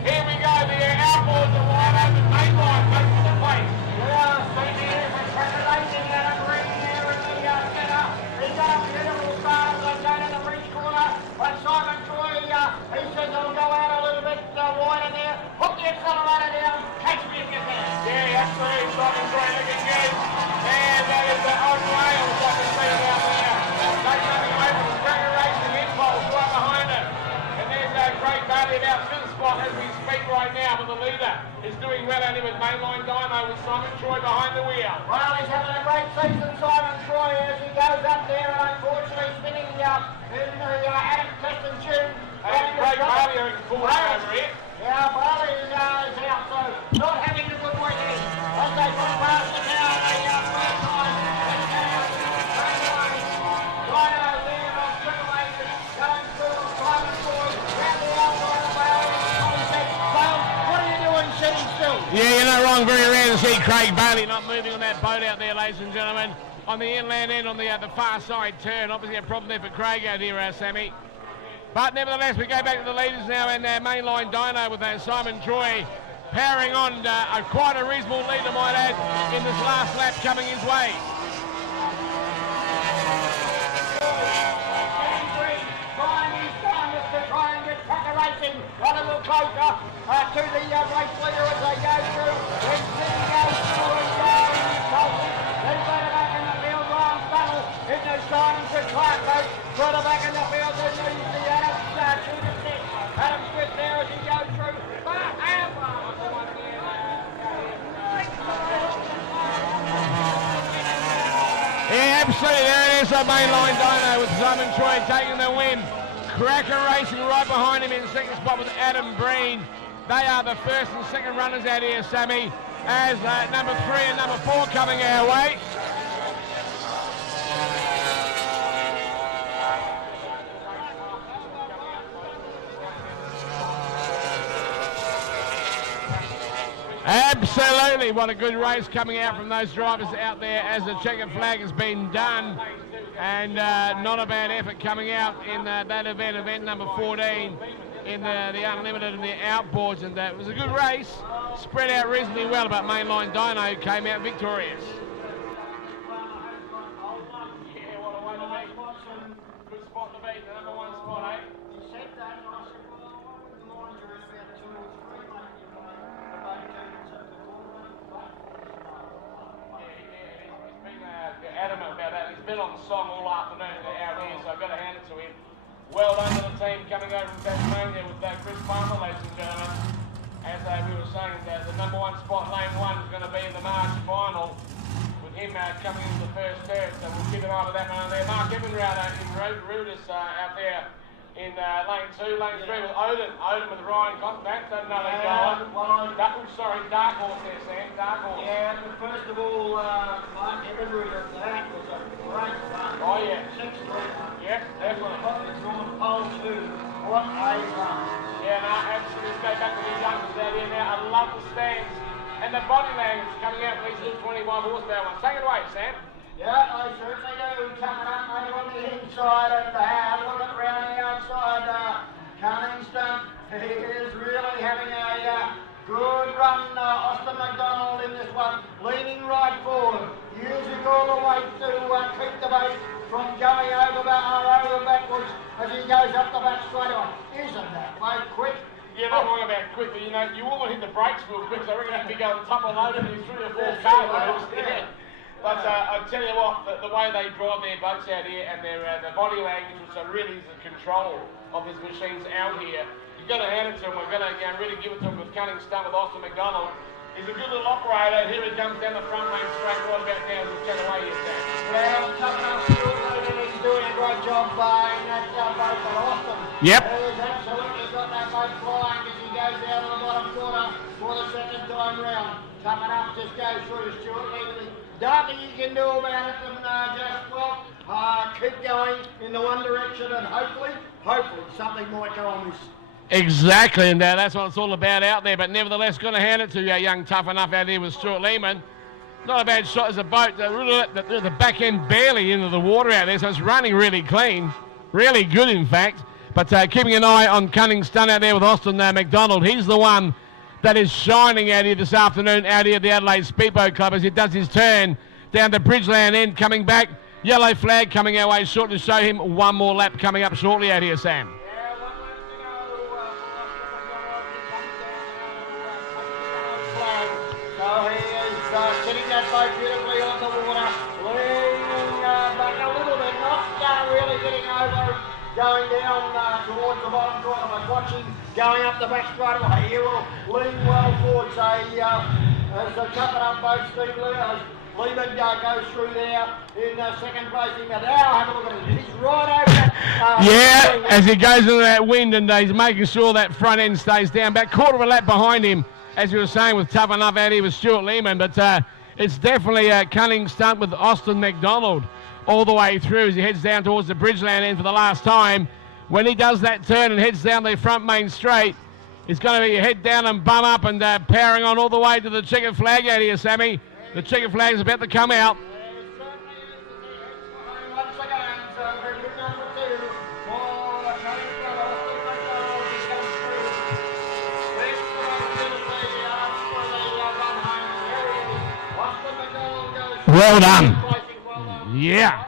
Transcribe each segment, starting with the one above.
Here we go, the outboards are wide open, main line, most of the place. Yeah, stay there, we're calculating out of green there in the centre. He's got a beautiful start as they go to the reach corner. But Simon Troy, he says it'll go out a little bit wider there. Hook the accelerator down, catch me if you can. Yeah, absolutely, Simon Troy looking good. And that is the old rails I can see down there. Take something away from the Cracker Racing impulse right behind it. And there's Craig Bailey about fifth spot as we speak right now, but the leader is doing well out here with Mainline Dyno with Simon Troy behind the wheel. Well, he's having a great season, Simon Troy, as he goes up there and unfortunately spinning in the Adam Teston tune. Craig Bailey are in full over here. Yeah, Bailey is out, so not having a good weekend. As they put past it now, the first time. Dyno there on Triple H, going through Simon Troy, round the outside of Bailey. What are you doing sitting still? Yeah, you're not wrong. Very rare to see Craig Bailey not moving on that boat out there, ladies and gentlemen. On the inland end, on the far side turn. Obviously a problem there for Craig out here, Sammy. But nevertheless, we go back to the leaders now and Mainline Dyno with Simon Troy powering on quite a reasonable lead, I might add, in this last lap coming his way. Racing a little closer to the race leader as they go through. Then Sydney goes through and Colton. Then further back in the field, Ryan Funnel into Simon to Clark Coach. Further back in the field, then you see Adam Smith. Adam Smith there as he goes through. Yeah, absolutely. There it is, a Mainline Dyno with Simon Troy taking the win. Cracker Racing right behind him in second spot with Adam Breen. They are the first and second runners out here, Sammy, as number 3 and number 4 coming our way. Absolutely, what a good race coming out from those drivers out there as the checkered flag has been done. And not a bad effort coming out in that event number 14 in the Unlimited and the outboards, and that was a good race, spread out reasonably well, but Mainline Dyno came out victorious. Yeah, what a way to be. Good spot to be, the number 1 spot, eh? He said that, and I said, well, I wouldn't mind you if we had 2 or 3, mate. He's been adamant about that. He's been on the song all afternoon out here, so I've got to hand it to him. Well done to the team coming over from Tasmania with Chris Palmer, ladies and gentlemen. As we were saying, the number 1 spot, lane 1, is going to be in the March final with him coming into the first turn, so we'll keep an eye on that one there. Mark Ebenrout in Rudis out there in lane 2, lane 3 with Odin with Ryan Cotton. That's another goal. Dark Horse there, Sam. Dark Horse. Yeah, but first of all, Mark Ebenrout, that was a great run. Oh, yeah. 6-3. Yeah, definitely. It's on pole 2. What a run. Yeah, no, absolutely. Let's go back to these youngsters out here now. I love the stands and the body language coming out from these 25 horsepower ones. Take it away, Sam. Yeah, I certainly do. Coming up over on the inside and looking around the outside. Cunningston, he is really having a good run. Austin McDonald in this one, leaning right forward, using all the weight to keep the boat from going over backwards as he goes up the back straightaway. Isn't that way quick? Yeah, not wrong about quick, but you know, you wouldn't hit the brakes real quick, so I reckon he'd be going top and loaded in 3 or 4 car moves. Yeah. But I tell you what, the way they drive their boats out here and their body language, which really is the control of these machines out here, you've got to hand it to them. We're going to really give it to them with Cunning Stunt with Austin McDonald. He's a good little operator. Here he comes down the front lane straight right about now as we turn away here, Sam. Well, coming up Yep. He's absolutely got that boat flying as he goes down to the bottom quarter for the second time round. Tough enough, just go through Stuart Lee. Nothing you can do about it, and just, well, keep going in the one direction, and hopefully something might go on this. Exactly, and that's what it's all about out there. But nevertheless, going to hand it to young Tough Enough out here with Stuart Lehman. Not a bad shot as a boat. The back end barely into the water out there, so it's running really clean. Really good, in fact. But keeping an eye on Cunning Stunt out there with Austin McDonald. He's the one that is shining out here this afternoon out here at the Adelaide Speedboat Club as he does his turn down the Bridgeland end, coming back. Yellow flag coming our way shortly to show him one more lap coming up shortly out here, Sam. Yeah, one lap to go. So he is sitting that boat beautifully on the water, leaning back a little bit, not really getting over, going down towards the bottom corner, but watching going up the back straightaway. He will lean well forward, so as the Tough Enough boat, Steve Lehman goes through there in second place. Now have a look at him. He's right over yeah, as he goes into that wind, and he's making sure that front end stays down. About quarter of a lap behind him, as you were saying, with Tough Enough out here with Stuart Lehman. But it's definitely a cunning stunt with Austin McDonald all the way through as he heads down towards the Bridgeland end for the last time. When he does that turn and heads down the front main straight, it's going to be a head down and bum up and powering on all the way to the checkered flag out here, Sammy. The checkered flag is about to come out. Well done. Yeah.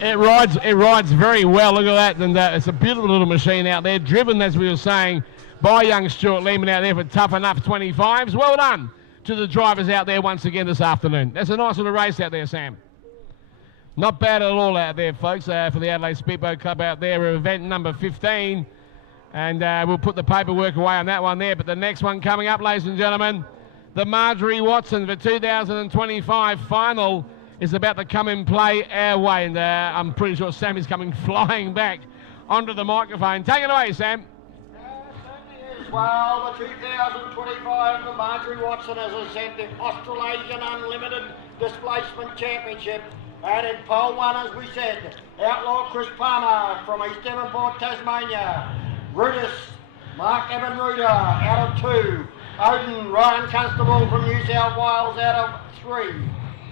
It rides very well. Look at that, and it's a beautiful little machine out there, driven, as we were saying, by young Stuart Lehman out there for Tough Enough 25s. Well done to the drivers out there once again this afternoon. That's a nice little race out there, Sam. Not bad at all out there, folks, for the Adelaide Speedboat Club out there, event number 15. And we'll put the paperwork away on that one there. But the next one coming up, ladies and gentlemen, the Marjorie Watson for 2025 final is about to come in play our way. And I'm pretty sure Sammy's coming flying back onto the microphone. Take it away, Sam. Certainly is. Well, the 2025, the Marjorie Watson, as I said, the Australasian Unlimited Displacement Championship. And in pole one, as we said, Outlaw Chris Palmer from East Devonport, Tasmania. Rudis, Mark Evan Ruder out of 2. Odin, Ryan Constable from New South Wales out of 3.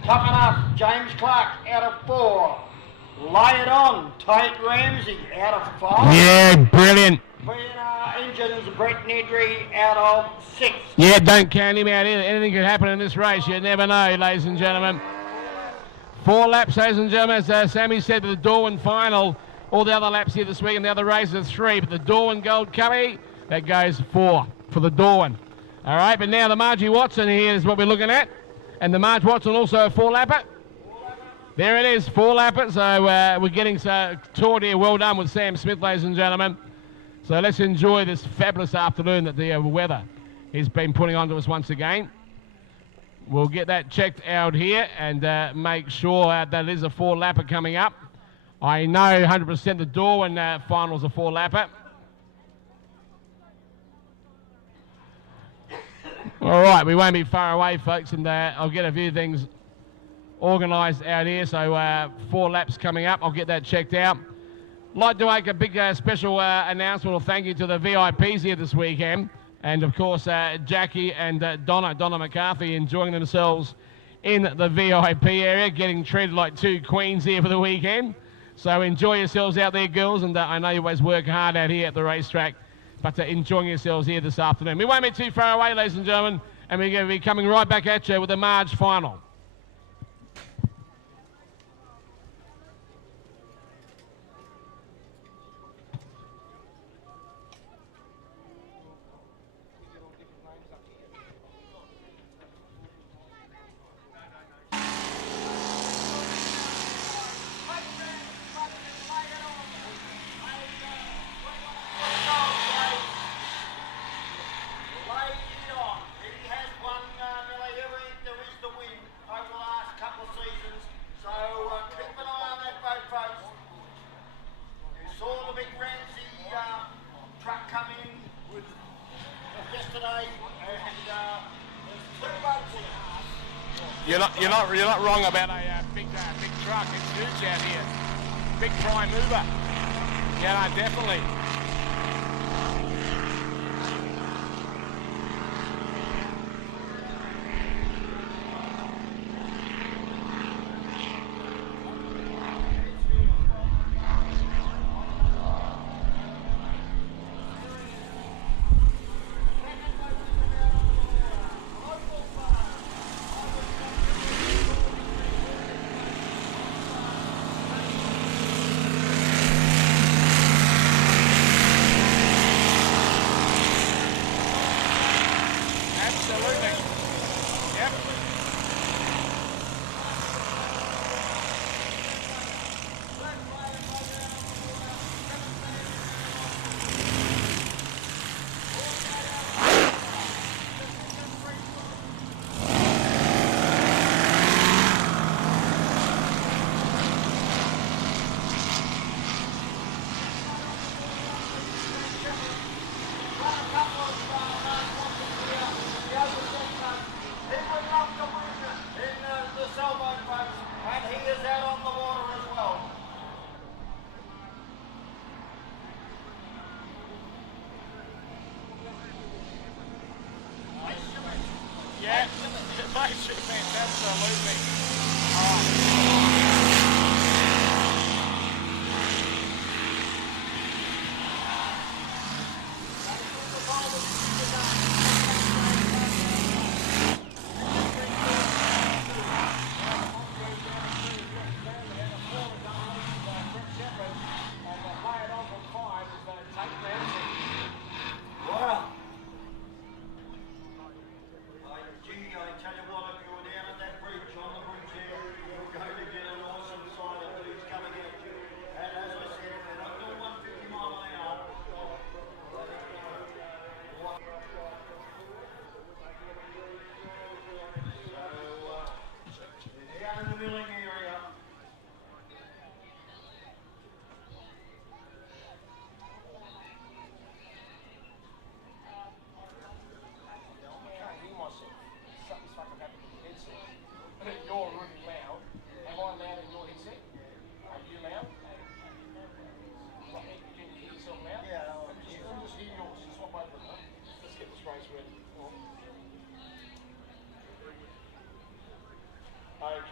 Tough Enough, James Clark out of 4. Lay It On, Tate Ramsey out of 5. Yeah, brilliant. Engines, Brett Nedry out of 6. Yeah, don't count him out. Anything could happen in this race. You never know, ladies and gentlemen. 4 laps, ladies and gentlemen, as Sammy said, with the Darwin final. All the other laps here this week and the other races are 3, but the Darwin Gold Cubby, that goes 4 for the Darwin. All right, but now the Margie Watson here is what we're looking at. And the Marge Watson also a 4-lapper. There it is, 4-lapper. So we're getting toured here. Well done with Sam Smith, ladies and gentlemen. So let's enjoy this fabulous afternoon that the weather has been putting onto us once again. We'll get that checked out here and make sure that it is a 4-lapper coming up. I know 100% the Darwin final's a 4-lapper. All right, we won't be far away, folks, and I'll get a few things organised out here. So 4 laps coming up. I'll get that checked out. Like to make a big special announcement or thank you to the VIPs here this weekend. And, of course, Jackie and Donna McCarthy enjoying themselves in the VIP area, getting treated like 2 queens here for the weekend. So enjoy yourselves out there, girls, and I know you always work hard out here at the racetrack, but enjoying yourselves here this afternoon. We won't be too far away, ladies and gentlemen, and we're going to be coming right back at you with the Marge final. with yesterday, and there's 2 boats in half. You're not wrong about a big truck. It's huge out here. Big prime mover. Yeah, no, definitely. Yeah, absolutely. All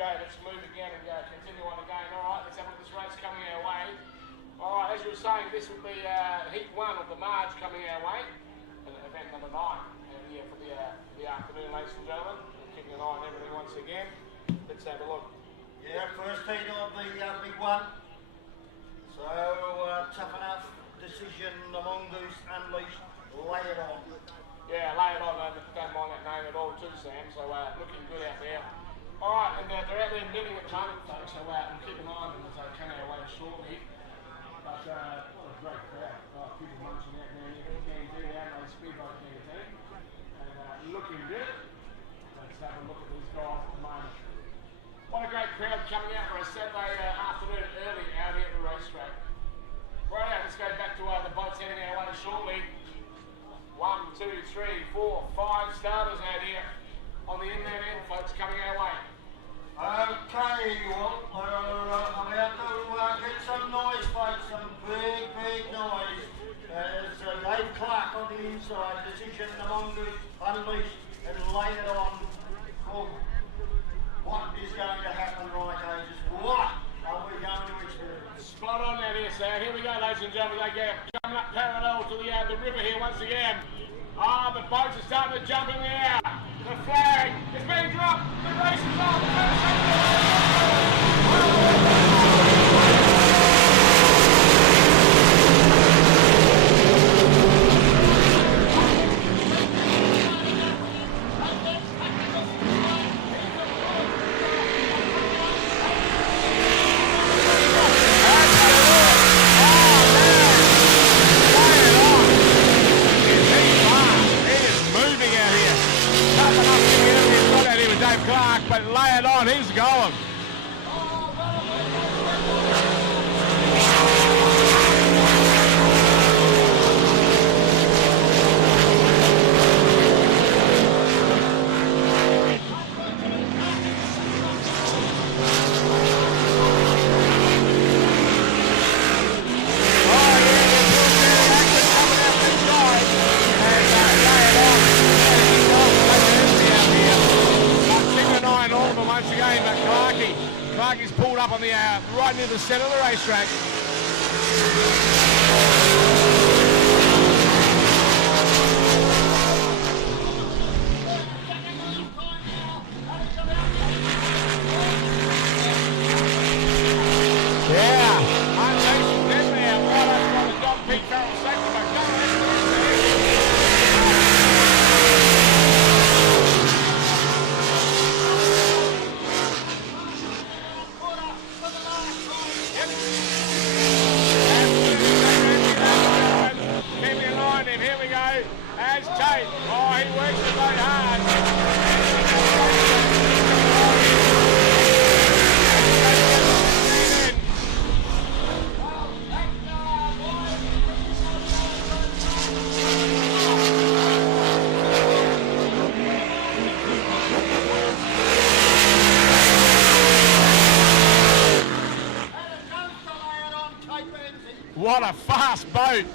Okay, let's move again and continue on again. All right, let's have a look at this race coming our way. All right, as you were saying, this will be heat 1 of the Marj coming our way. Event number 9 here for the afternoon, ladies and gentlemen. We're keeping an eye on everything once again. Let's have a look. Yeah, first heat of the big one. So, tough enough decision, the Mongoose Unleashed. Lay it on. Yeah, lay it on. Don't mind that name at all too, Sam. So, looking good out there. All right, and they're out there knitting at the moment, folks, so we'll keep an eye on them as they come our way shortly. But what a great crowd. People munching out there here from Canberra, Adelaide Speedboat Canteen. And looking good. Let's have a look at these guys at the moment. What a great crowd coming out for a Saturday afternoon early out here at the racetrack. Right, let's go back to the boats heading our way shortly. 1, 2, 3, 4, 5 starters out here on the inland end, folks, coming our way. Okay, well, I'm about to get some noise, folks, some big noise. There's Dave Clark on the inside, decision the Mongoose Unleashed and laid it on. Oh, what is going to happen, right, Ages? What are we going to experience? Spot on out here, Sam. Here we go, ladies and gentlemen. They go coming up parallel to the river here once again. The boats are starting to jump in the air. The flag is being dropped. The race is on. Clark, but lay it on, he's going. near the centre of the racetrack. What a fast boat!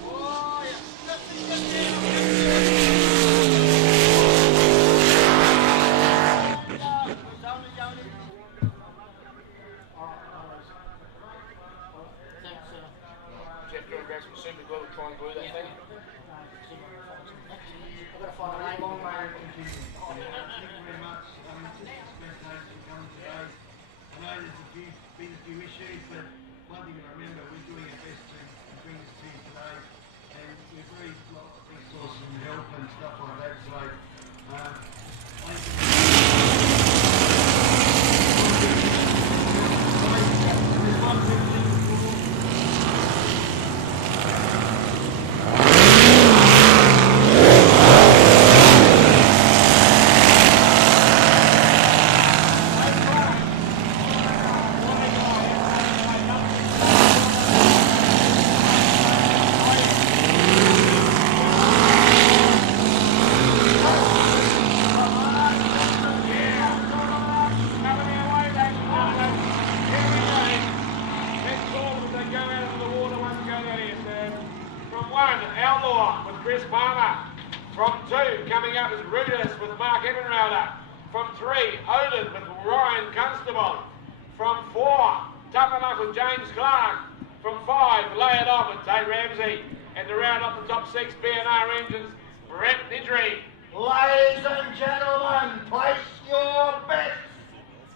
Ladies and gentlemen, place your bets.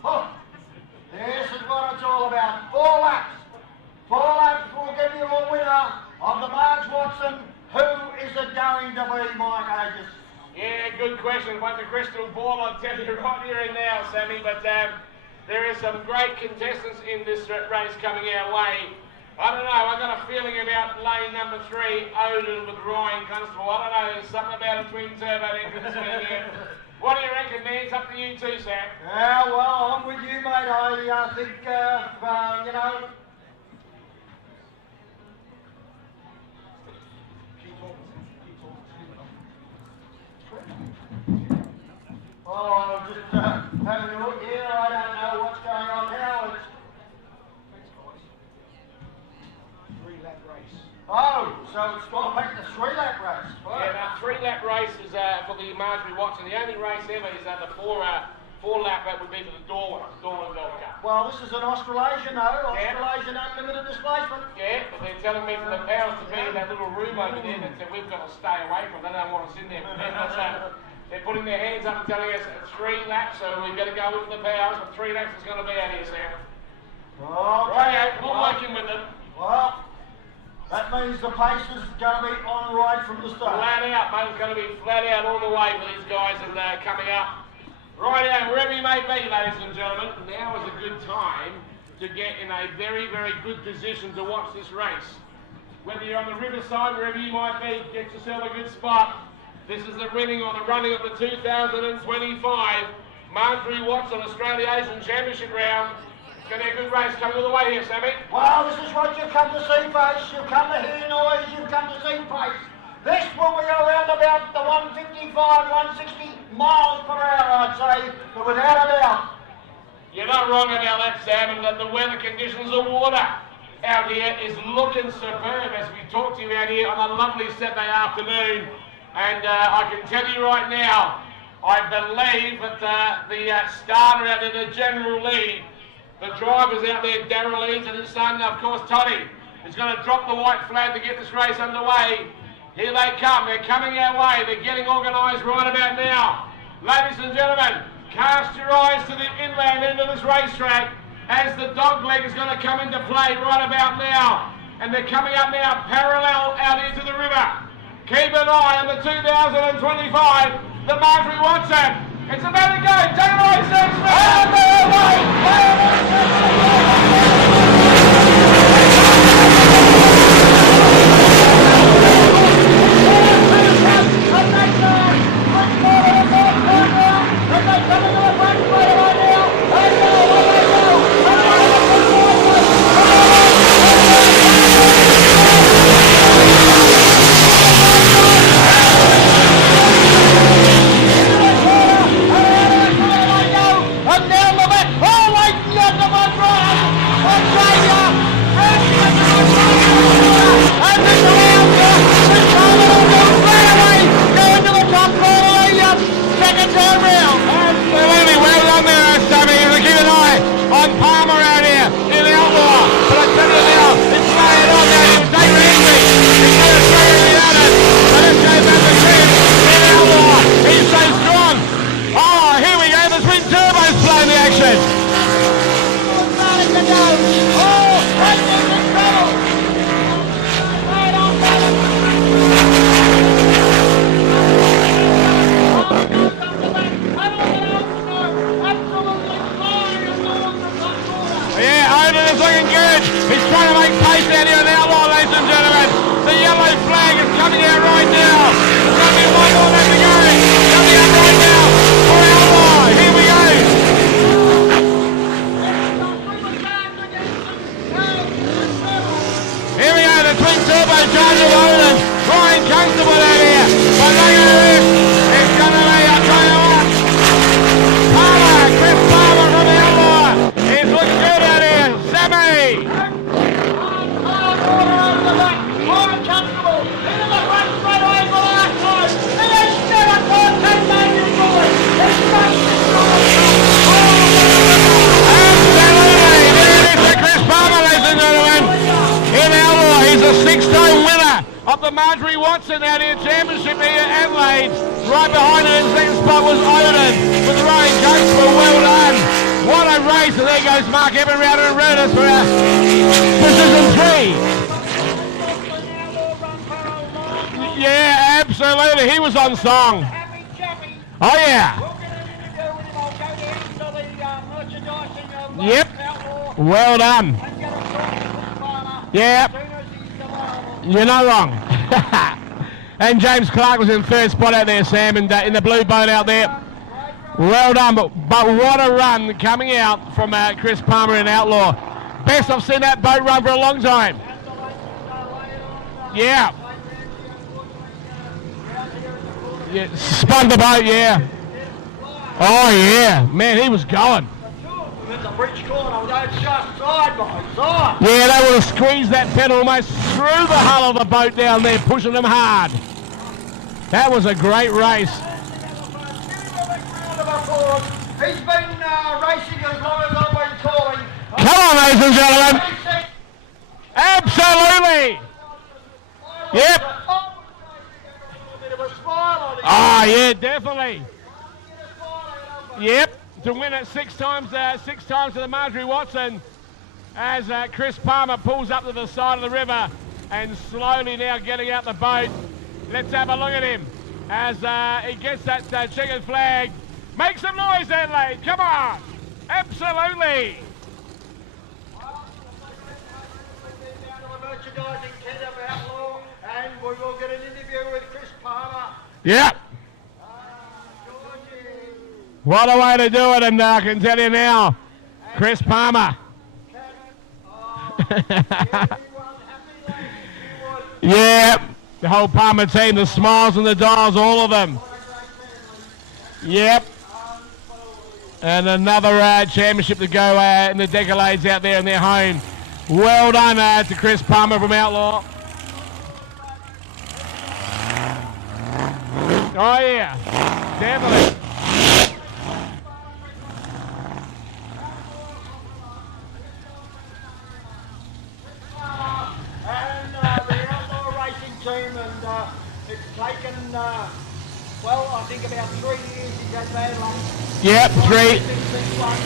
Oh, this is what it's all about. 4 laps. 4 laps will give you a winner of the Marj Watson. Who is it going to be, Mike Aegis? Yeah, good question. If I had the crystal ball, I'd tell you right here and now, Sammy. But there is some great contestants in this race coming our way. I don't know, I got a feeling about lane number 3, Odin with Ryan Constable. I don't know, there's something about a twin turbo engine swing here. What do you reckon, man? It's up to you too, Sam. Yeah, well, I'm with you, mate. I think, you know... Oh, just having a look here. I don't know what's going on now. It's... Oh, so it's gone back to 3-lap race. Right. Yeah, that 3-lap race is for the Marjorie Watson. The only race ever is the 4-lap that would be for the Darwin Gold Cup. Well, this is an Australasian, though. Australasian unlimited displacement. Yeah, but they're telling me for the powers to be in that little room over there that we've got to stay away from. They don't want us in there. They're putting their hands up and telling us 3 laps, so we've got to go with the powers. But 3 laps is going to be out here, Sam. Okay. We're working with them. Well, that means the pace is going to be on right from the start. Flat out, mate. It's going to be flat out all the way for these guys and coming up. Right out, wherever you may be, ladies and gentlemen, now is a good time to get in a very, very good position to watch this race. Whether you're on the riverside, wherever you might be, get yourself a good spot. This is the running of the 2025 Marjorie Watson Australia Asian Championship round. It's going to be a good race coming all the way here, Sammy. Well, this is what you've come to see, folks. You've come to hear noise, you've come to see pace. This will be around about the 155, 160 miles per hour, I'd say, but without a doubt. You're not wrong about that, Sam, and that the weather conditions, the water out here is looking superb as we talk to you out here on a lovely Saturday afternoon. And I can tell you right now, I believe that the starter out in the general lead The driver's out there, Darryl Eads and his son, of course, Toddy, is going to drop the white flag to get this race underway. Here they come. They're coming our way. They're getting organised right about now. Ladies and gentlemen, cast your eyes to the inland end of this racetrack as the dog leg is going to come into play right about now. And they're coming up now parallel out into the river. Keep an eye on the 2025, the Marjorie Watson. It's about to go. Take it away, Sam Marjorie Watson out here, championship here at Adelaide. Right behind her in second spot was Odin with the Ryan Constable. Well done. What a race. And there goes Mark Evan Router and Rudis for position 3. Yeah, absolutely. He was on song. Oh, yeah. Yep. Well done. Yep. You're not wrong. And James Clark was in third spot out there, Sam, in the blue boat out there. Well done, but what a run coming out from Chris Palmer in Outlaw. Best I've seen that boat run for a long time. Yeah. Yeah, spun the boat, yeah. Oh, yeah. Man, he was going. Yeah, they would have squeezed that pedal almost through the hull of the boat down there, pushing them hard. That was a great race. He's been racing as long as I've been calling. Come on, ladies and gentlemen. Absolutely. Yep. Oh, yeah, definitely. Yep. To win it six times to the Marjorie Watson as Chris Palmer pulls up to the side of the river and slowly now getting out the boat. Let's have a look at him as he gets that checkered flag. Make some noise, Adelaide. Come on. Absolutely. And we will get an interview with Chris Palmer. Yep. What a way to do it, and I can tell you now, Chris Palmer. Yeah, the whole Palmer team, the smiles and the dials, all of them. Yep. And another championship to go in the Decalades out there in their home. Well done to Chris Palmer from Outlaw. Oh yeah, definitely. well, I think about 3 years he's had bad luck. Yep, 3.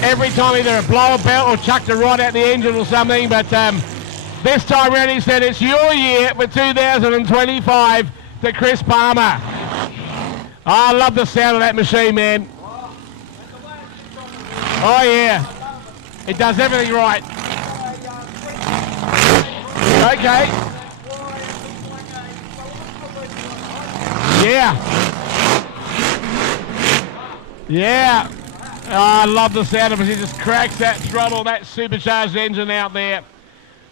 Every time either a blower belt or chucked a rod out the engine or something, but this time around he said it's your year for 2025 to Chris Palmer. I love the sound of that machine, man. Oh yeah, it does everything right. Okay. Yeah. Yeah. Oh, I love the sound of it. He just cracks that throttle, that supercharged engine out there.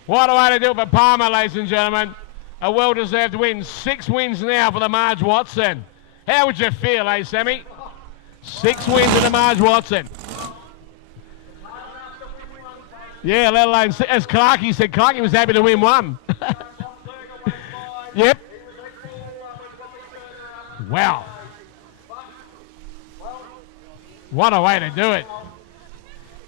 What a way to do it for Palmer, ladies and gentlemen. A well-deserved win. 6 wins now for the Marj Watson. How would you feel, eh, Sammy? 6 wins for the Marj Watson. Yeah, let alone, as Clarkey said, Clarkey was happy to win 1. Yep. Wow. What a way to do it.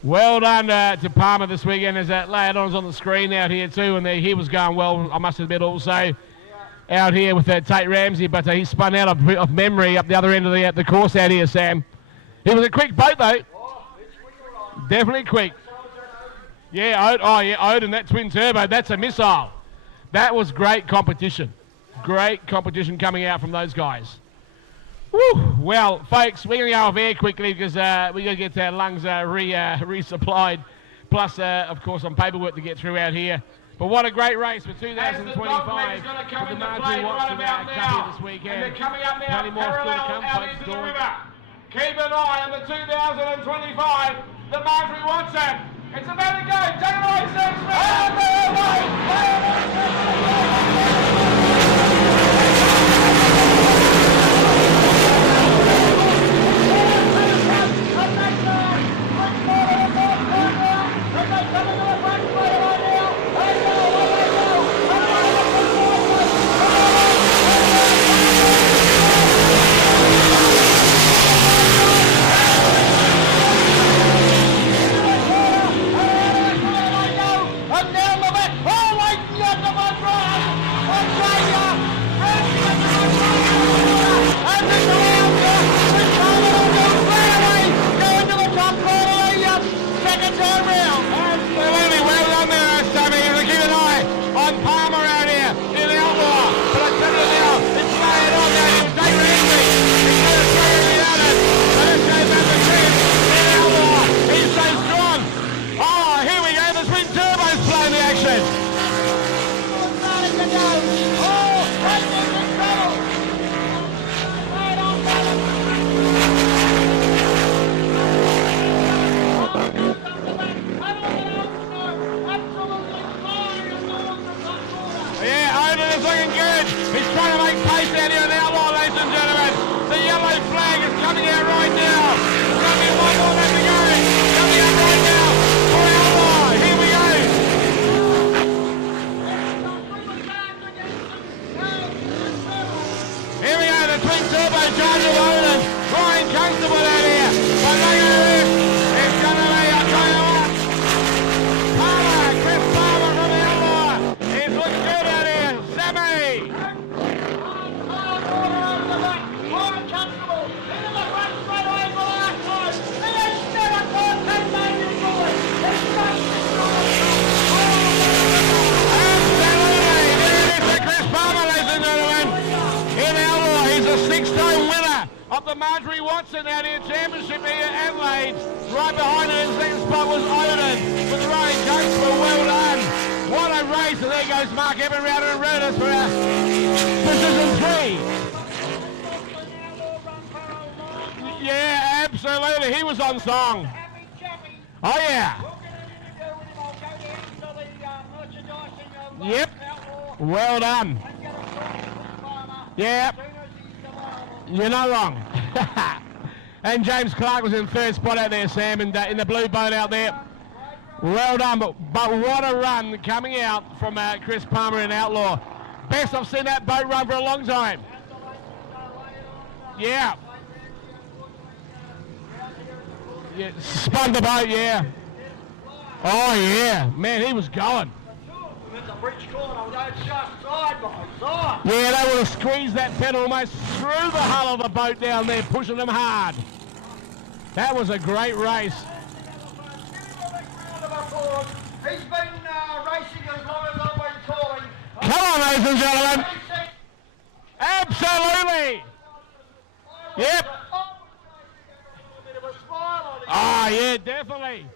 Well done to Palmer this weekend. As that lad on the screen out here too, and he was going well, I must admit, also out here with Tate Ramsey, but he spun out of memory up the other end of the course out here, Sam. He was a quick boat though. Definitely quick. Yeah, Odin, that twin turbo, that's a missile. That was great competition. Great competition coming out from those guys. Woo. Well, folks, we're going to go off air quickly because we're going to get our lungs resupplied. Plus, of course, some paperwork to get through out here. But what a great race for 2025 for the Marjorie Watson Cup this weekend. And they're coming up now, plenty more still to come, out folks. into the river. Keep an eye on the 2025, the Marjorie Watson. It's about to go. Take it away, Sam Marjorie Watson out here, championship here at Adelaide. Right behind her in second spot was Odin with the Ryan Constable. Well done. What a race. And there goes Mark Evan Router and Rudis for our position 3. Yeah, absolutely. He was on song. Oh, yeah. Yep. Well done. Yep. You're not wrong. And James Clark was in third spot out there, Sam, in the blue boat out there. Well done, but what a run coming out from Chris Palmer in Outlaw. Best I've seen that boat run for a long time. Yeah. Yeah, spun the boat, yeah. Oh, yeah. Man, he was going. at the bridge corner. They're just side by side. Yeah, they would have squeezed that pedal almost through the hull of the boat down there, pushing them hard. That was a great race. He's been racing as long as I've been calling. Come on, ladies and gentlemen. Absolutely. Yep. Oh, yeah, definitely.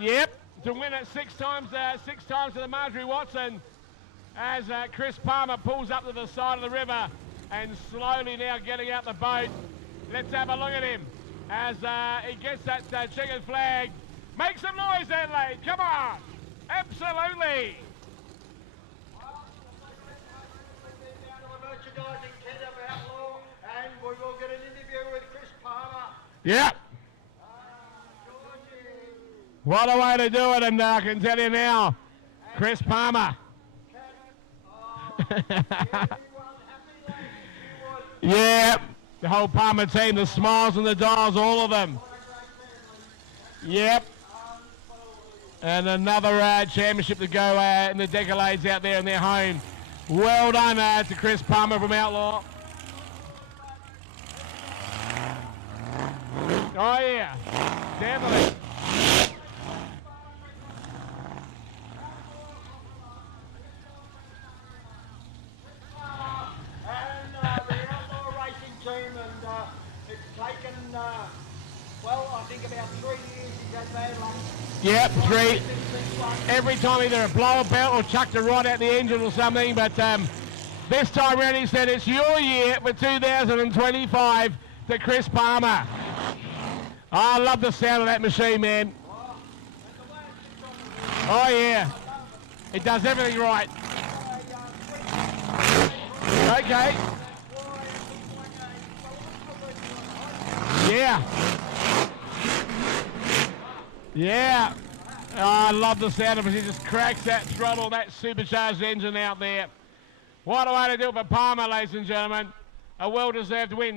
Yep. To win it six times to the Marjorie Watson, as Chris Palmer pulls up to the side of the river and slowly now getting out the boat. Let's have a look at him as he gets that checkered flag. Make some noise, Adelaide. Come on. Absolutely. And we will get an interview with Chris Palmer. Yep. What a way to do it, and I can tell you now, Chris Palmer. Yeah, the whole Palmer team, the smiles and the dials, all of them. Yep. And another championship to go in the Decalades out there in their home. Well done to Chris Palmer from Outlaw. Oh yeah, definitely. Well, I think about 3 years he's had bad luck. Yep, 3. Every time either a blower belt or chucked a rod out the engine or something, but this time around he said it's your year for 2025 to Chris Palmer. I love the sound of that machine, man. Oh yeah, it does everything right. Okay. Yeah. Yeah. Oh, I love the sound of it. He just cracks that throttle, that supercharged engine out there. What a way to do it for Palmer, ladies and gentlemen. A well-deserved win.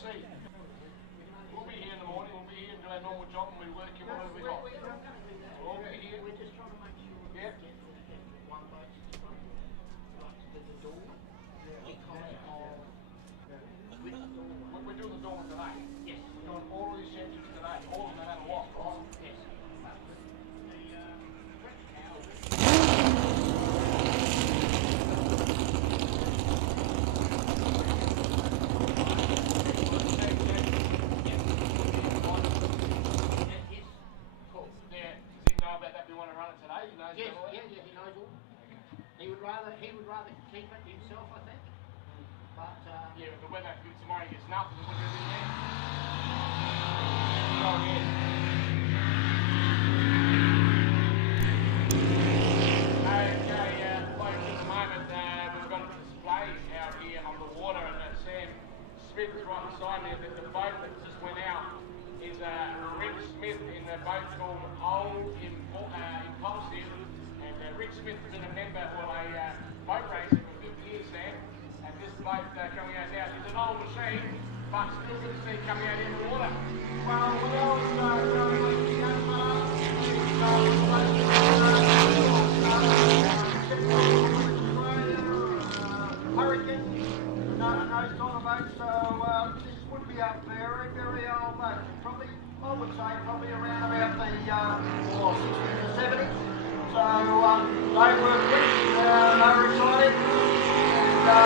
see. We'll be here in the morning, we'll be here and do our normal job and we'll work in whatever we got. We'll all be here. We're just trying to make sure Yeah. one place like the door. You comment on which door. We're doing the dawn today. Yes. We're doing all of these sections today, all of them no matter what. Yes. He would rather keep it himself, I think. But yeah, but the weather tomorrow gets nothing. What do you do there? Oh yeah. Okay, folks, at the moment we've got a display out here on the water, and Sam Smith is right beside me. The boat that just went out is Rick Smith in the boat called Old Impulsive. Rick Smith has been a member of a boat racing for 50 years, Sam, and this boat coming out now is an old machine, but still good to see coming out in the water. well, we Hurricane, those kind of boats, so this would be a very, very old boat. Probably, I would say, probably around about the 60s or 70s. So they were quick, they were excited, and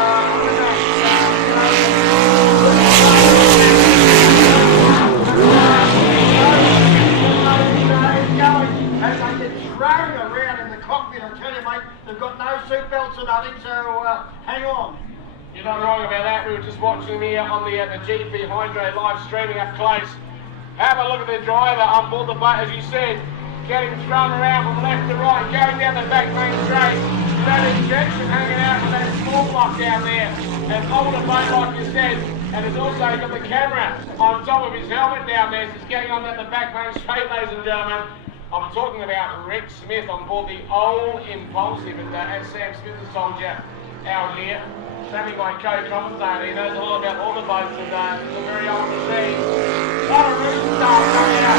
they get thrown around in the cockpit. I tell you, mate, they've got no seatbelts or nothing, so hang on. You're not wrong about that. We were just watching them here on the GP Hydro live streaming up close. Have a look at the driver on board the boat, as you said. Getting thrown around from left to right, going down the back main straight. That injection hanging out with that small block down there. An older boat, like you said, and has also got the camera on top of his helmet down there. So it's getting on down the back main straight, ladies and gentlemen. I'm talking about Rick Smith on board the Old Impulsive, and as Sam Smith has told you out here, Sammy, my co-commentator, he knows a lot about all the boats, and it's a very old machine. A lot of roof stuff coming out.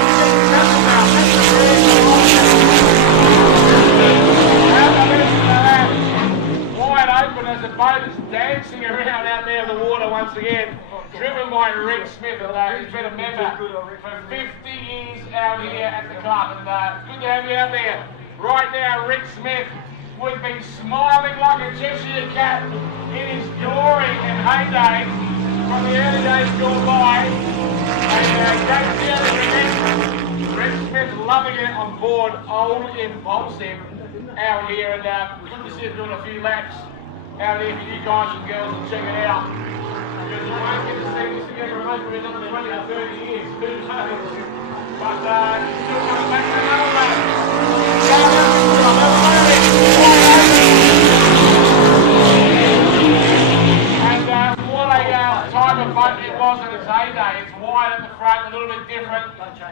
Wide open as the boat is dancing around out there in the water once again, driven by Rick Smith, and he's been a member for 50 years out here at the club, and good to have you out there. Right now, Rick Smith would be smiling like a Cheshire cat in his glory and heyday from the early days gone by, and great to see how Rick Smith loving it on board Old Impulsive out here, and good to see him doing a few laps out here for you guys and girls and check it out, because you won't get to see this again for maybe another 20 or 30 years, who knows, but still coming back to another lap. And what a type of boat it was in its heyday. It's wide at the front, a little bit different.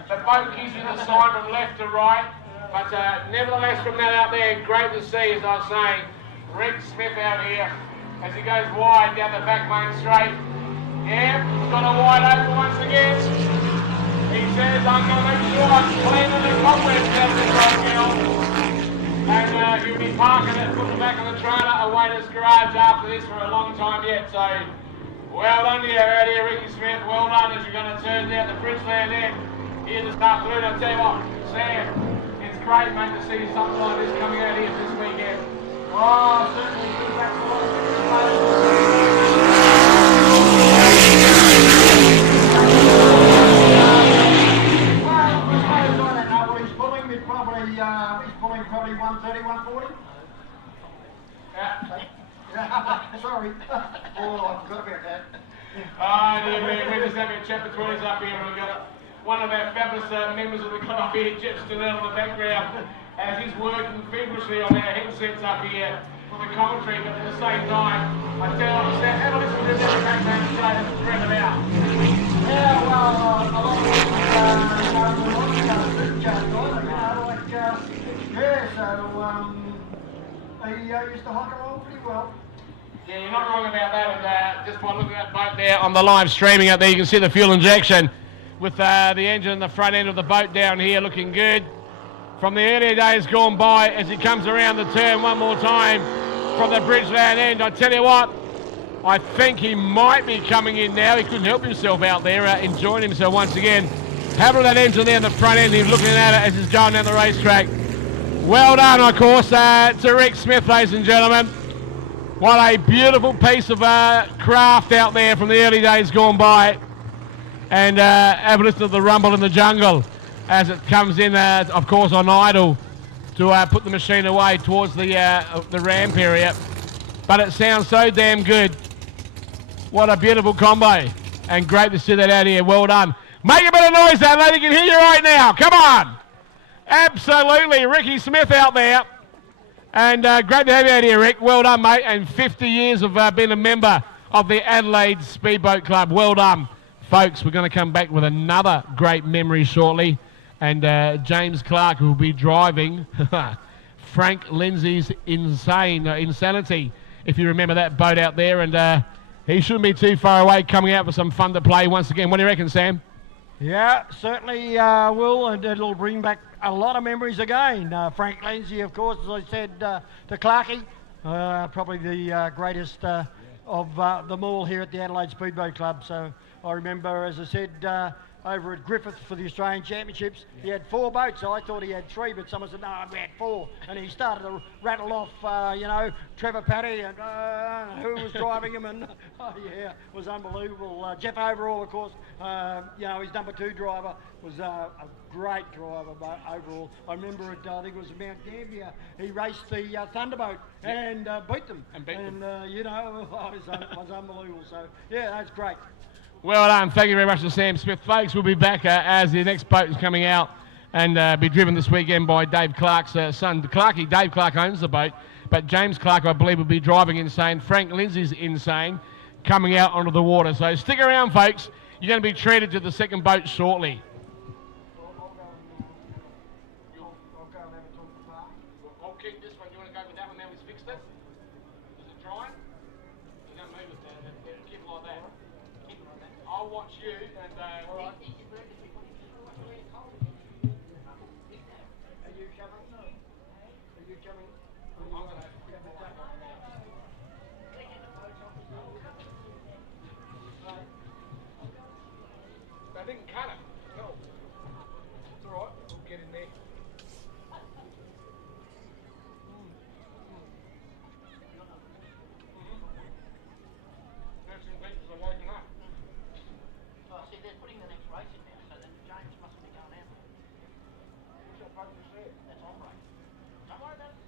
The boat gives you the sign from left to right. But nevertheless, from that out there, great to see, as I was saying, Rick Smith out here as he goes wide down the back main straight. Yeah, he's got a wide open once again. He says, I'm going to make sure I'm cleaning the cobwebs out of this right now. And he'll be parking it, putting it back on the trailer, away to his garage after this for a long time yet. So, well done to you out here, Ricky Smith. Well done as you're going to turn down the Bridgeland end here this afternoon. I'll tell you what, Sam, it's great, mate, to see something like this coming out here this weekend. Oh, certainly good back to he's pulling probably 130, 140. Yeah. Sorry. Oh, I forgot about that. We're just having a chat between us up here, and we've got one of our fabulous members of the club here, Jeff Stinnell, in the background, as he's working feverishly on our headsets up here for the commentary, but at the same time, I tell him, have a listen to this every back man today, let's spread it out. Yeah, well, a lot of people, he used to hock and roll pretty well. Yeah, you're not wrong about that, and just by looking at that boat there on the live streaming out there. You can see the fuel injection with the engine in the front end of the boat down here looking good. From the earlier days gone by, as he comes around the turn one more time from the Bridgeland end, I tell you what, I think he might be coming in now. He couldn't help himself out there, enjoying himself once again. Having that engine there in the front end, he's looking at it as he's going down the racetrack. Well done, of course, to Rick Smith, ladies and gentlemen. What a beautiful piece of craft out there from the early days gone by. And have a listen to the rumble in the jungle as it comes in, of course, on idle to put the machine away towards the ramp area. But it sounds so damn good. What a beautiful combo. And great to see that out here. Well done. Make a bit of noise, that lady can hear you right now. Come on. Absolutely. Ricky Smith out there. And great to have you out here, Rick. Well done, mate. And 50 years of being a member of the Adelaide Speedboat Club. Well done. Folks, we're going to come back with another great memory shortly. And James Clark will be driving Frank Lindsay's Insanity. If you remember that boat out there. And he shouldn't be too far away, coming out for some fun to play once again. What do you reckon, Sam? Yeah, certainly will, and it'll bring back a lot of memories again. Frank Lindsay, of course, as I said to Clarkie, probably the greatest of them all here at the Adelaide Speedboat Club. So I remember, as I said, over at Griffith for the Australian Championships, he had 4 boats. I thought he had 3, but someone said, no, we had 4. And he started to rattle off, Trevor Paddy and who was driving him. And, oh, yeah, it was unbelievable. Jeff Overall, of course, his number 2 driver was a great driver overall. I remember it, I think it was Mount Gambier. He raced the Thunderboat and beat them. It was unbelievable. So, yeah, that's great. Well done. Thank you very much to Sam Smith. Folks, we'll be back as the next boat is coming out and be driven this weekend by Dave Clark's son. Clarkie, Dave Clark owns the boat, but James Clark, I believe, will be driving Insane. Frank Lindsay's Insane coming out onto the water. So stick around, folks. You're going to be treated to the second boat shortly. I'll keep this one. You want to go with that one now? He's fixed it? Is it dry? You don't move it there. Keep it like that. I'll watch you and all right. Are you coming? Are you coming? I'm gonna I didn't cut it. No. It's all right. We'll get in there. That's in pieces are woken up. See, they're putting the next race in now, so that James must be going out. What's that boat you said? That's on break. Don't worry about it.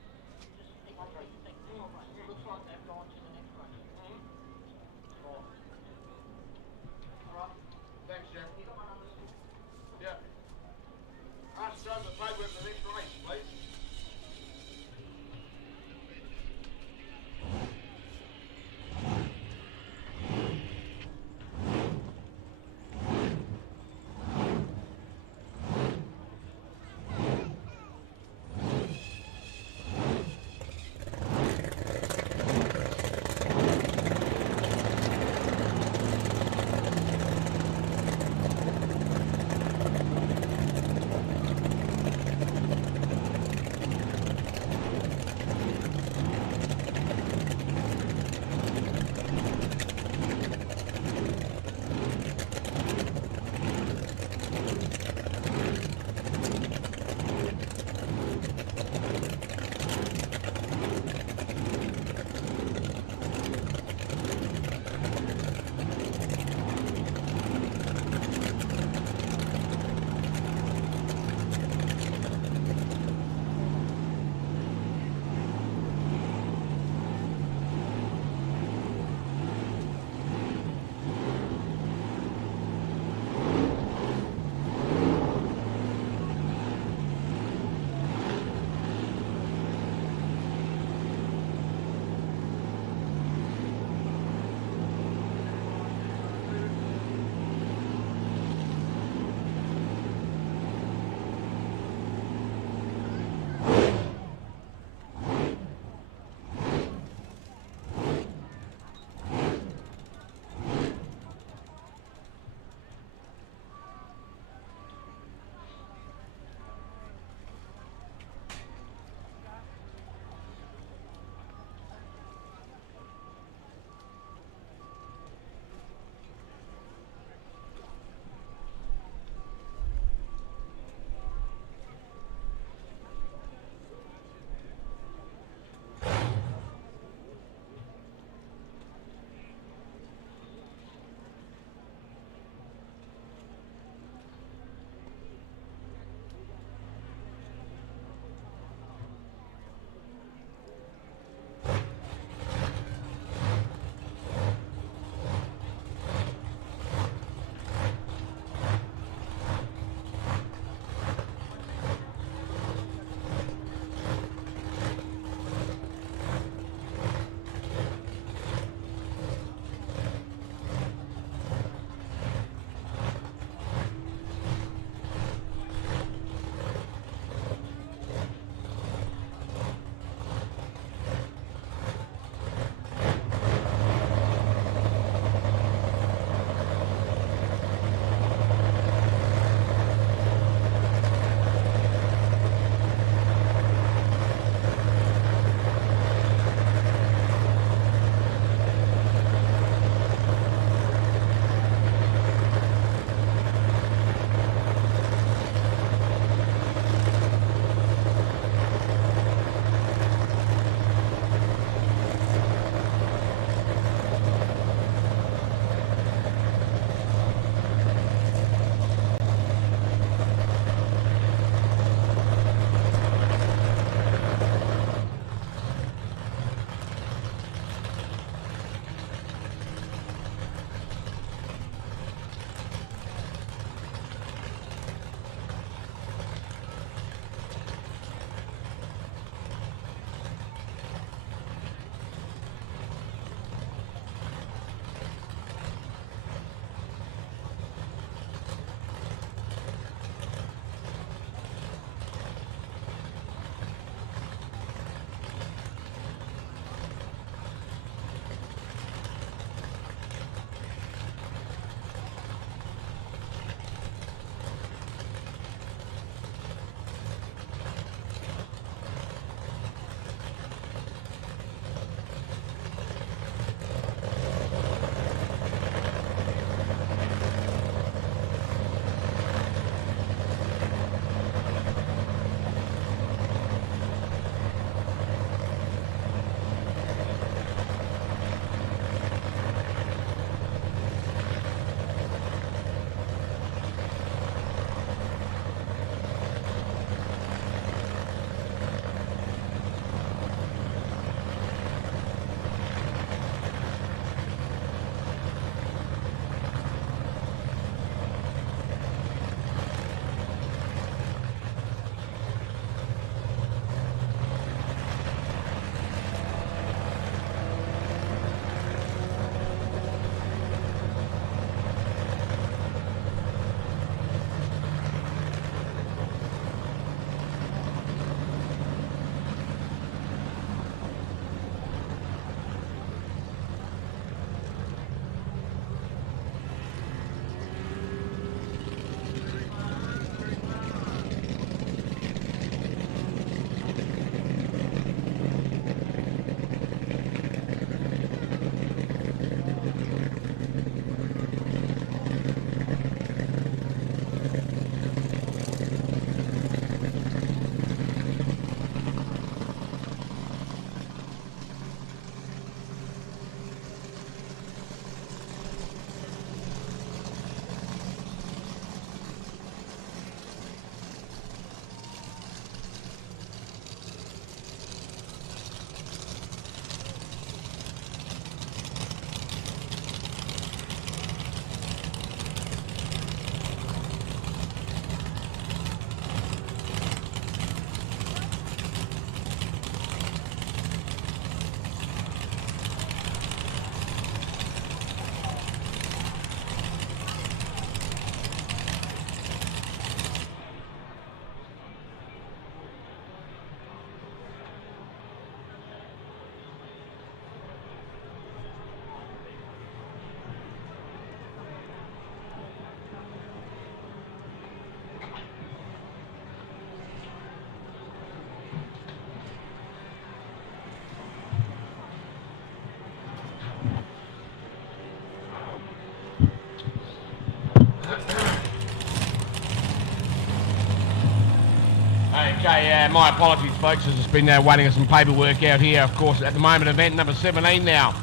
Okay, my apologies, folks. There's just been waiting on some paperwork out here. Of course, at the moment, event number 17 now,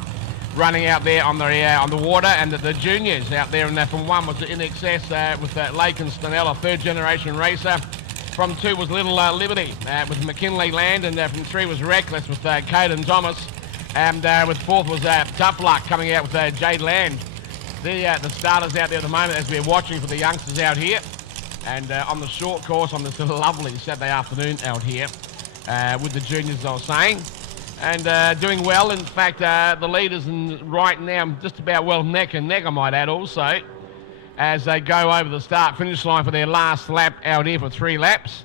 running out there on the water, and the juniors out there. And from 1 was In Excess with Lake and Stanella, third generation racer. From 2 was Little Liberty with McKinley Land, and from 3 was Reckless with Caden Thomas, and with 4th was Tough Luck coming out with Jade Land. The starters out there at the moment as we're watching for the youngsters out here. And on the short course on this lovely Saturday afternoon out here with the juniors, as I was saying, and doing well. In fact, the leaders right now just about well neck and neck, I might add, also, as they go over the start-finish line for their last lap out here for 3 laps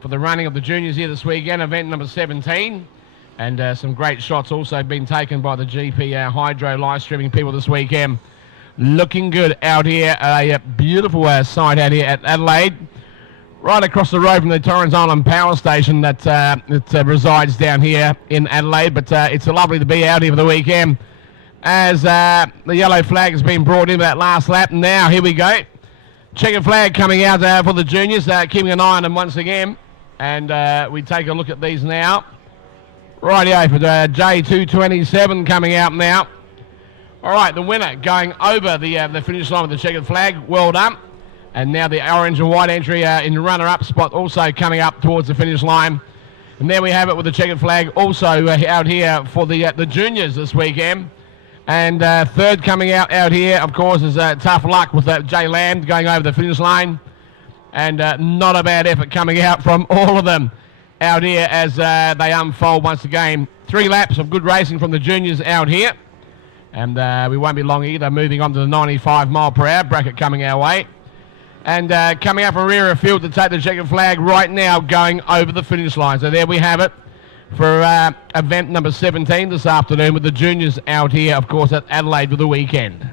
for the running of the juniors here this weekend, event number 17. And some great shots also been taken by the GP Hydro live streaming people this weekend. Looking good out here, a beautiful site out here at Adelaide, right across the road from the Torrens Island Power Station that resides down here in Adelaide. But it's lovely to be out here for the weekend as the yellow flag has been brought in that last lap. Now, here we go. Checkered flag coming out for the juniors, keeping an eye on them once again. And we take a look at these now. Rightio for J227 coming out now. All right, the winner going over the finish line with the checkered flag. Well done. And now the orange and white entry in the runner-up spot also coming up towards the finish line. And there we have it with the checkered flag also out here for the juniors this weekend. And third coming out here, of course, is Tough Luck with Jay Land going over the finish line. And not a bad effort coming out from all of them out here as they unfold once again. 3 laps of good racing from the juniors out here. And we won't be long either, moving on to the 95 mile per hour bracket coming our way. And coming up from rear of field to take the checkered flag right now, going over the finish line. So there we have it for event number 17 this afternoon with the juniors out here, of course, at Adelaide for the weekend.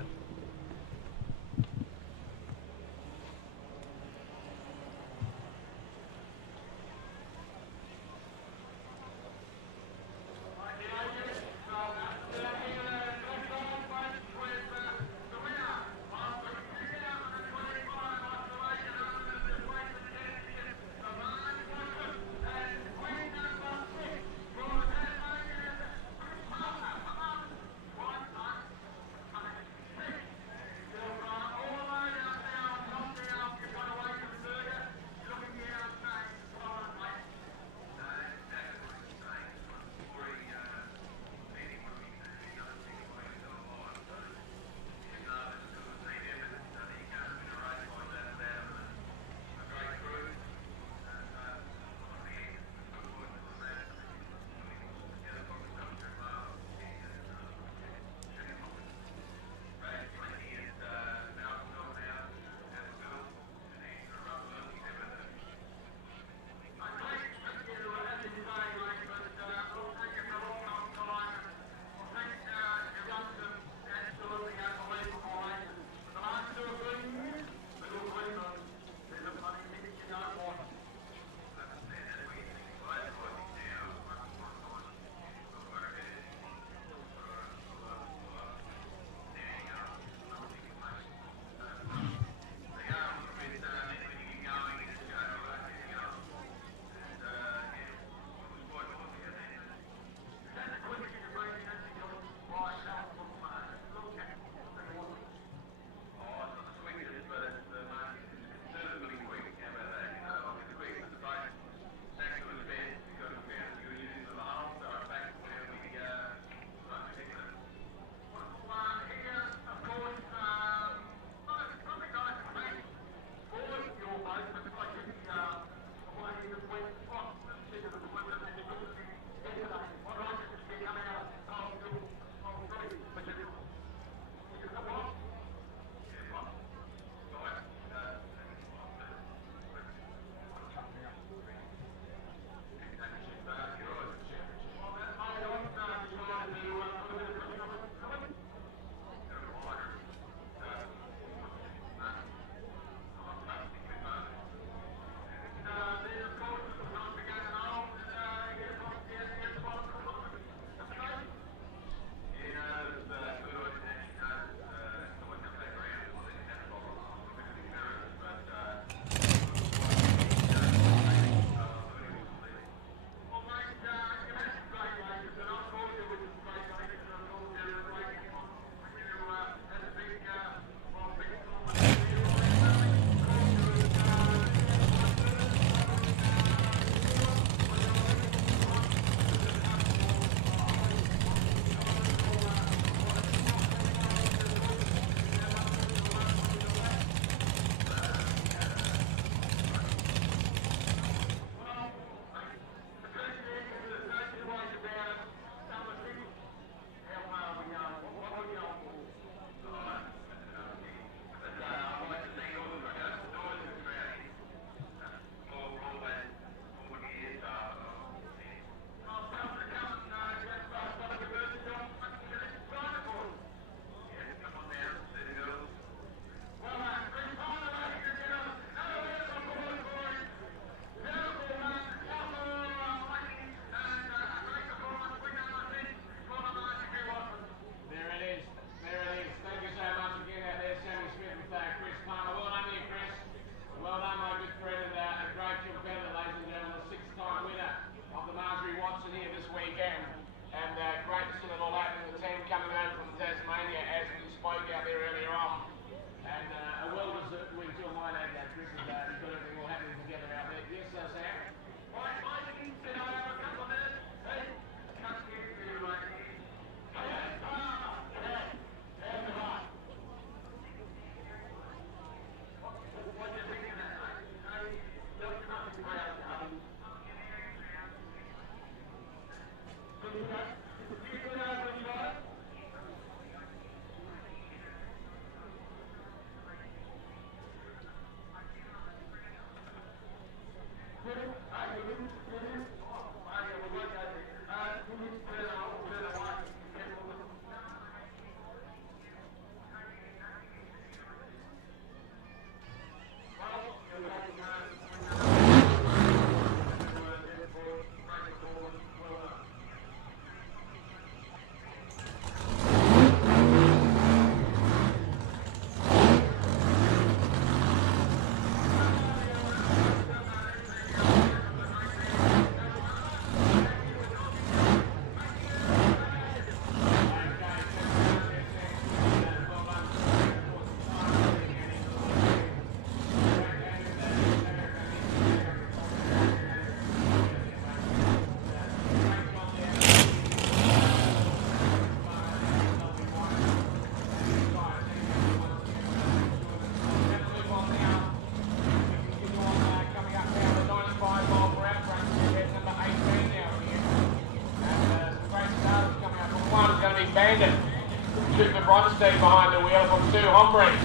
trying to stay behind the wheel from 2 Hombres.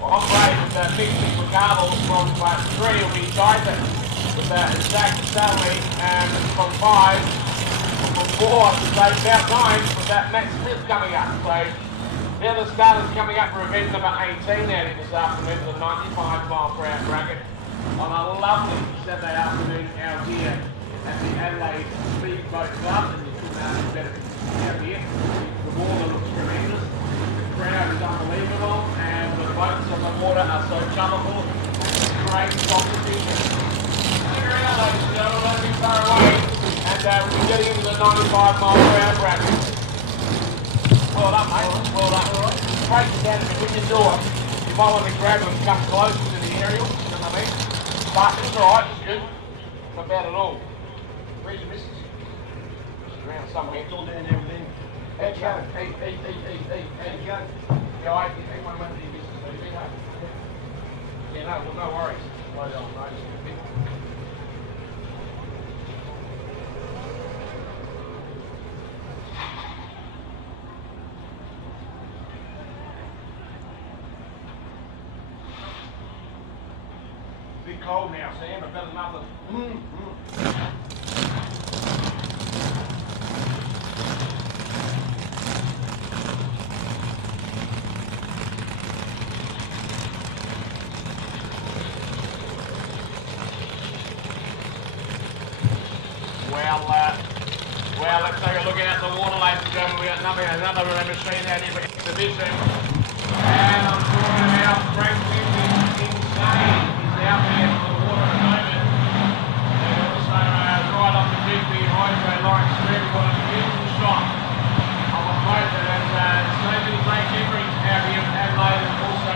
Hombre with mixing with Carlos from 3 will be Tyson with Zach Sally, and from 5, from 4 to about 9 with Matt Smith coming up. So the other starters coming up for event number 18 out this afternoon for the 95 mile per hour bracket on a lovely Saturday afternoon out here at the Adelaide Speedboat Club, and you couldn't ask better out here. The water looks tremendous, the crowd is unbelievable, and the boats on the water are so colourful, and great competition. Stick around, ladies and gentlemen, don't be far away, and we'll be getting into the 95 mile per hour bracket. Well done, mate. Well done. Break it down if you do it. You might want to grab them and come closer to the aerial, you know what I mean? But it's alright, it's good. Not bad at all. Where's your missus? She's around somewhere. It's all down there within. How'd you go? How'd you go? Yeah, I think one went to your missus, so you think, yeah, no, well, no worries. Well done, mate. Bit cold now, Sam, but better than nothing. Well, let's take a look out the water, ladies and gentlemen. We got another machine out here for exhibition. And I'm talking about Frank Lindsay, insane. He's out there in the water at the moment. And also right off the GP Hydro, Lawrence Street, got a beautiful shot of a boat that has so many great memories out here in Adelaide, and also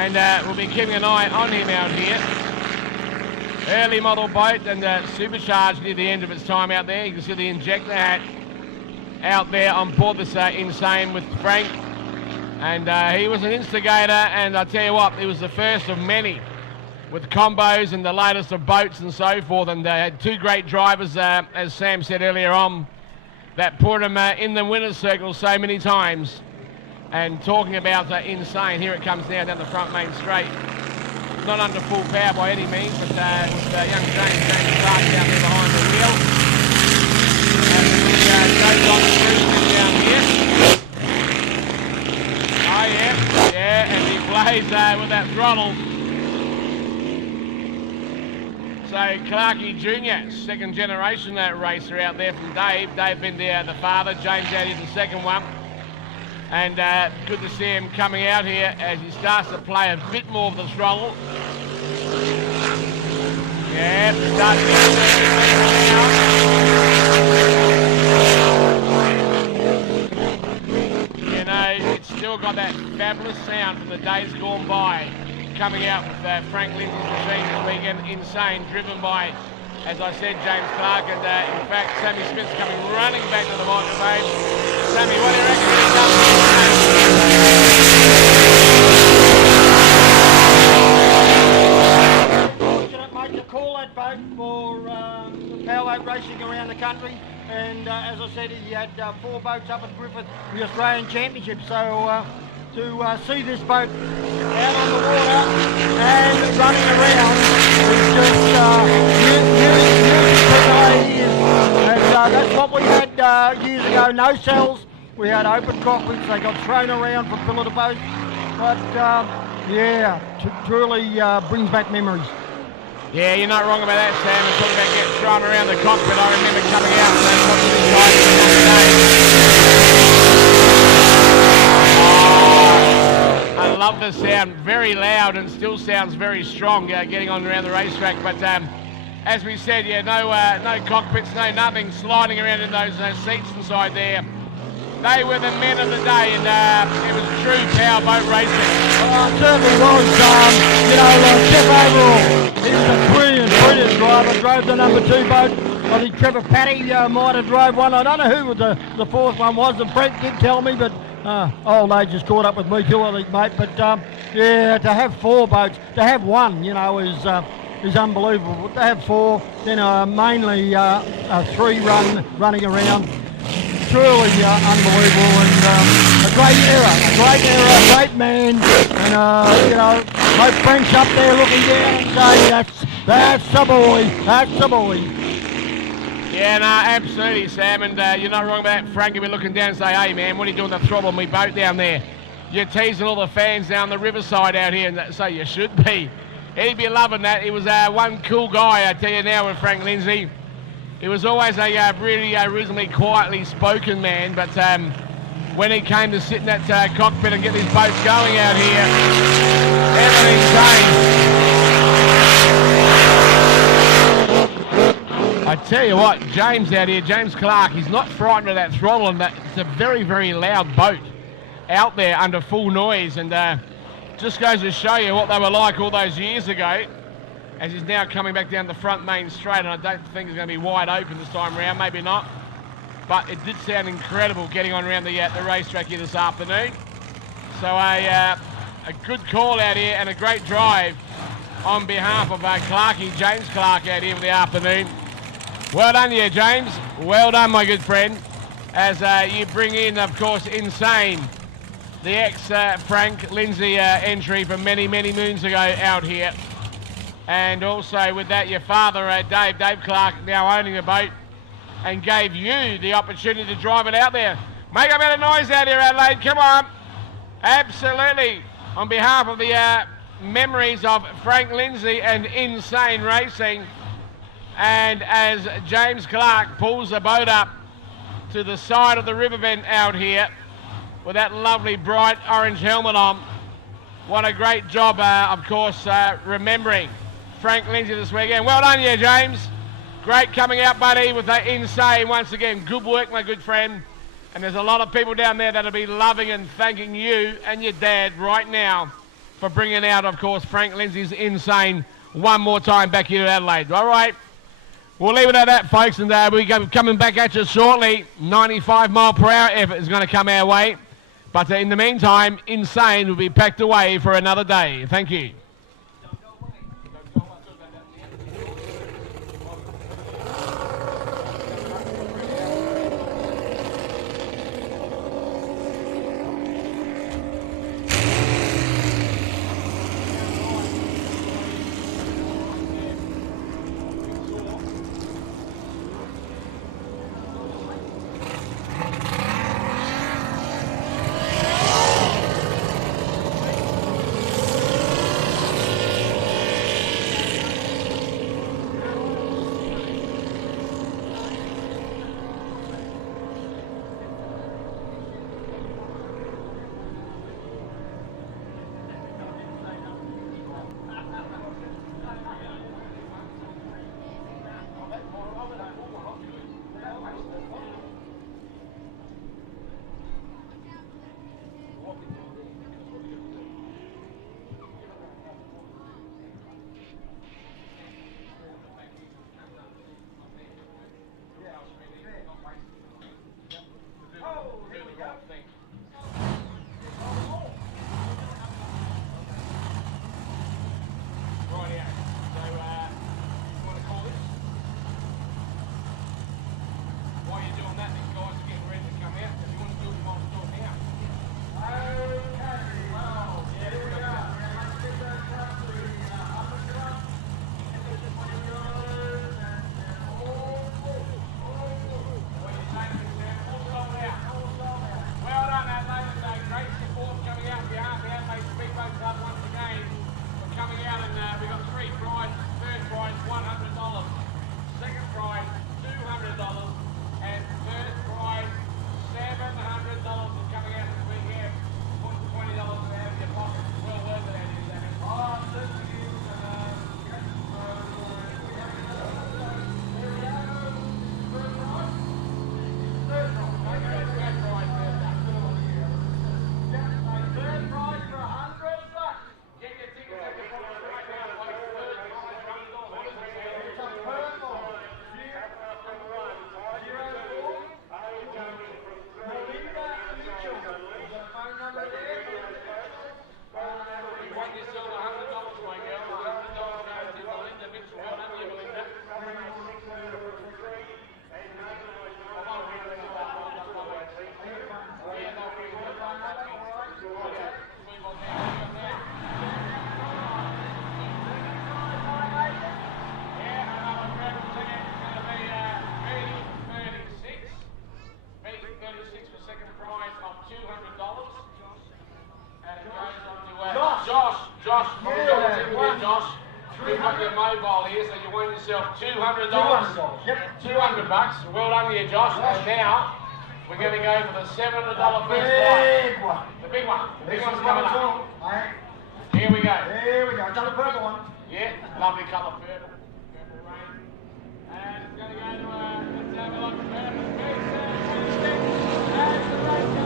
and we'll be keeping an eye on him out here. Early model boat and supercharged near the end of its time out there. You can see the injector hat out there on board this Insane with Frank. And he was an instigator, and I tell you what, he was the first of many with combos and the latest of boats and so forth. And they had 2 great drivers, as Sam said earlier on, that put him in the winner's circle so many times. And talking about Insane, here it comes now down the front main straight. Not under full power by any means, but with young James Clark down there behind the wheel. And he goes on cruising down here. Oh yeah, and he plays with that throttle. So Clarkey Jr., second generation racer out there from Dave. Dave been the father, James out here the second one. And good to see him coming out here as he starts to play a bit more of the throttle. Yeah, starts to you know, it's still got that fabulous sound from the days gone by, coming out with Frank Lindsay's machine this weekend. Insane, driven by, as I said, James Clark, and in fact Sammy Smith's coming running back to the microphone. Sammy, what do you reckon? Fortunate, mate, to call that boat for powerboat racing around the country. country. And as I said, he had 4 boats up at Griffith, the Australian Championship. So to see this boat out on the water and running around is just music to my ears. And that's what we had years ago. No cells. We had open cockpits. They got thrown around from pillar to post. But yeah, truly brings back memories. Yeah, you're not wrong about that, Sam. And talking about getting thrown around the cockpit, I remember coming out and watching these guys on the day. I love the sound. Very loud and still sounds very strong getting on around the racetrack. But as we said, yeah, no cockpits, no nothing sliding around in those seats inside there. They were the men of the day, and it was true powerboat racing. Oh, it certainly was. Jeff Overall, he was a brilliant driver. Drove the number 2 boat. I think Trevor Patty might have drove one. I don't know who the 4th one was. And Brent did tell me, but old age has caught up with me too, I think, mate. But yeah, to have 4 boats, to have one, is unbelievable. To have 4, then mainly a 3 running around. Truly unbelievable, and a great era, a great man, and my Frank's up there looking down and saying, that's the boy. Yeah, no, absolutely, Sam, and you're not wrong about that. Frank will be looking down and say, hey man, what are you doing to throttle my boat down there? You're teasing all the fans down the riverside out here, and so you should be. He'd be loving that. He was one cool guy, I tell you now, with Frank Lindsay. He was always a really reasonably quietly spoken man, but when he came to sit in that cockpit and get these boats going out here, everything changed. I tell you what, James out here, James Clark, he's not frightened of that throttle, and it's a very, very loud boat out there under full noise, and just goes to show you what they were like all those years ago. As he's now coming back down the front main straight, and I don't think it's going to be wide open this time around, maybe not. But it did sound incredible getting on around the racetrack here this afternoon. So a good call out here and a great drive on behalf of Clarkie, James Clark out here for the afternoon. Well done you, James. Well done, my good friend. As you bring in, of course, Insane, the ex-Frank Lindsay entry from many, many moons ago out here. And also with that, your father, Dave Clark, now owning the boat, and gave you the opportunity to drive it out there. Make a bit of noise out here, Adelaide, come on. Absolutely. On behalf of the memories of Frank Lindsay and Insane Racing, and as James Clark pulls the boat up to the side of the river bend out here with that lovely bright orange helmet on. What a great job, of course, remembering Frank Lindsay this weekend. Well done you, James. Great coming out, buddy, with that Insane once again. Good work, my good friend. And there's a lot of people down there that'll be loving and thanking you and your dad right now for bringing out, of course, Frank Lindsay's Insane one more time back here to Adelaide. All right. We'll leave it at that, folks, and we'll be coming back at you shortly. 95 mile per hour effort is going to come our way. But in the meantime, Insane will be packed away for another day. Thank you. We've got your mobile here, so you won yourself $200. $200, yep. $200. Well done to you, Josh. And now we're going to go for the $700 first prize. Big one. The big one. The big This one's is coming number up. 2. Alright. Here we go. Here we go. Done the purple one. Yeah, lovely colour, purple. Purple rain. And it's going to go to let's have a look. Purple goose. And the race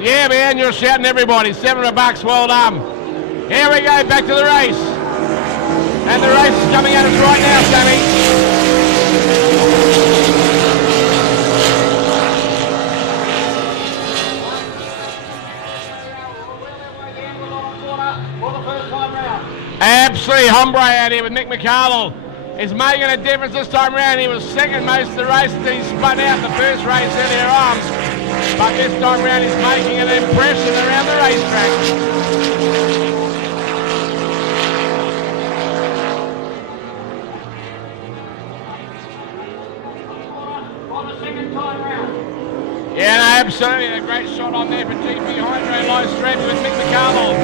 Yeah, man, you're shouting everybody. $700, well done. Here we go, back to the race. And the race is coming at us right now, Sammy. For the first time round. Absolutely, Hombre out here with Nick McCardle is making a difference this time around. He was second most of the race. He spun out the first race earlier on. But this time around he's making an impression around the racetrack. For the second time round. Yeah, no, absolutely. A great shot on there for GP Hydro Low Stretch with Mick McCardle.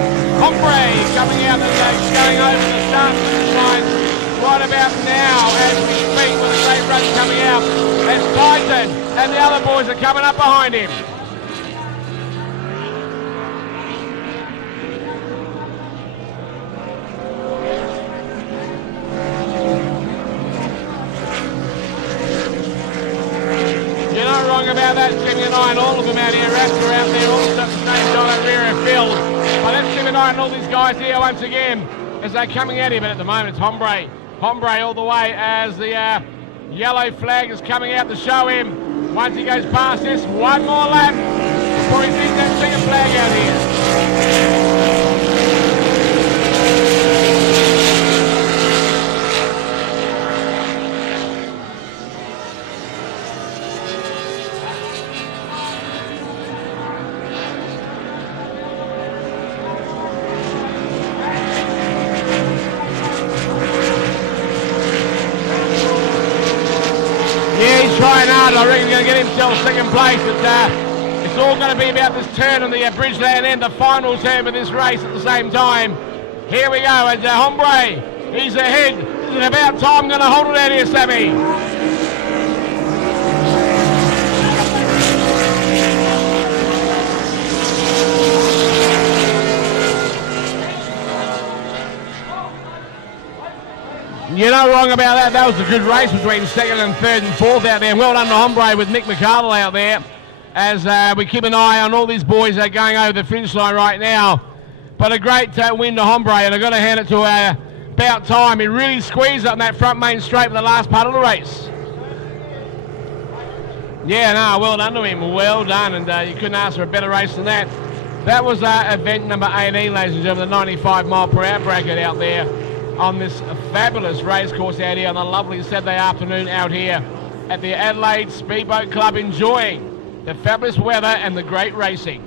Hombre coming out and going over the start line right about now as we speak with a great run coming out. As Tyson and the other boys are coming up behind him. You're not wrong about that, Jimmy and I, and all of them out here, Raptor out there, all at the same time at rear of Phil. But that's Jimmy and I and all these guys here once again as they're coming at him. But at the moment it's Hombre. Hombre all the way as the yellow flag is coming out to show him. Once he goes past this, one more lap before he sees that second flag out here. Trying hard, I reckon he's going to get himself second place. It's all going to be about this turn on the Bridgeland end, the final turn of this race at the same time. Here we go, as Hombre, he's ahead. Is it about time? Going to hold it out here, Sammy. You're not wrong about that. That was a good race between second and third and fourth out there. And well done to Hombre with Mick McCardle out there as we keep an eye on all these boys that are going over the finish line right now. But a great win to Hombre, and I've got to hand it to about time. He really squeezed up in that front main straight for the last part of the race. Yeah, no, well done to him. Well done, and you couldn't ask for a better race than that. That was event number 18, ladies and gentlemen, the 95 mile per hour bracket out there on this fabulous race course out here on a lovely Saturday afternoon out here at the Adelaide Speedboat Club, enjoying the fabulous weather and the great racing.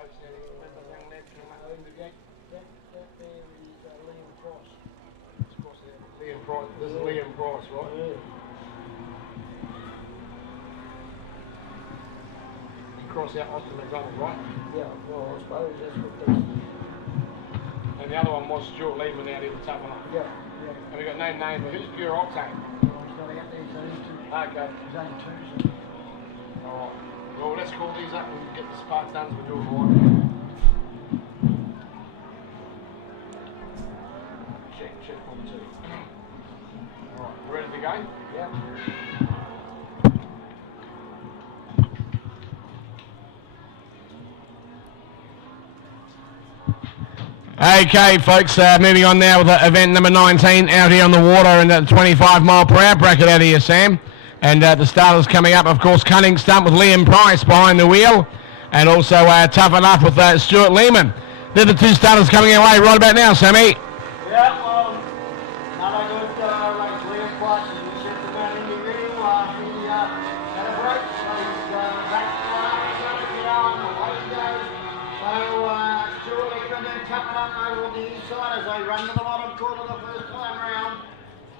folks down here. Remember young lad from That there is Liam Cross. Liam Price. This is Liam Price, right? Yeah. You cross out Austin McDonald, right? Yeah, well, I suppose that's what this. And the other one was Stuart Lehman out here, the tough one. Yeah. And we got no name, but who's Pure Octane? He's got out there, so he's two. Okay. He's only two, so. Alright. Well, let's call these up and get this part done so we do it right. Check 1, 2. Alright, ready to go? Yep. Okay, folks, moving on now with event number 19 out here on the water in the 25 mile per hour bracket out here, Sam. And the starters coming up, of course, Cunning Stunt with Liam Price behind the wheel. And also Tough Enough with Stuart Lehman. They're the two starters coming our way right about now, Sammy. Yeah, well, another good race. Liam Price, as we said, the man in the middle. He had a break, so he's back down, away he goes. So Stuart Lehman then tapping up over on the inside as they run to the bottom corner the first time round.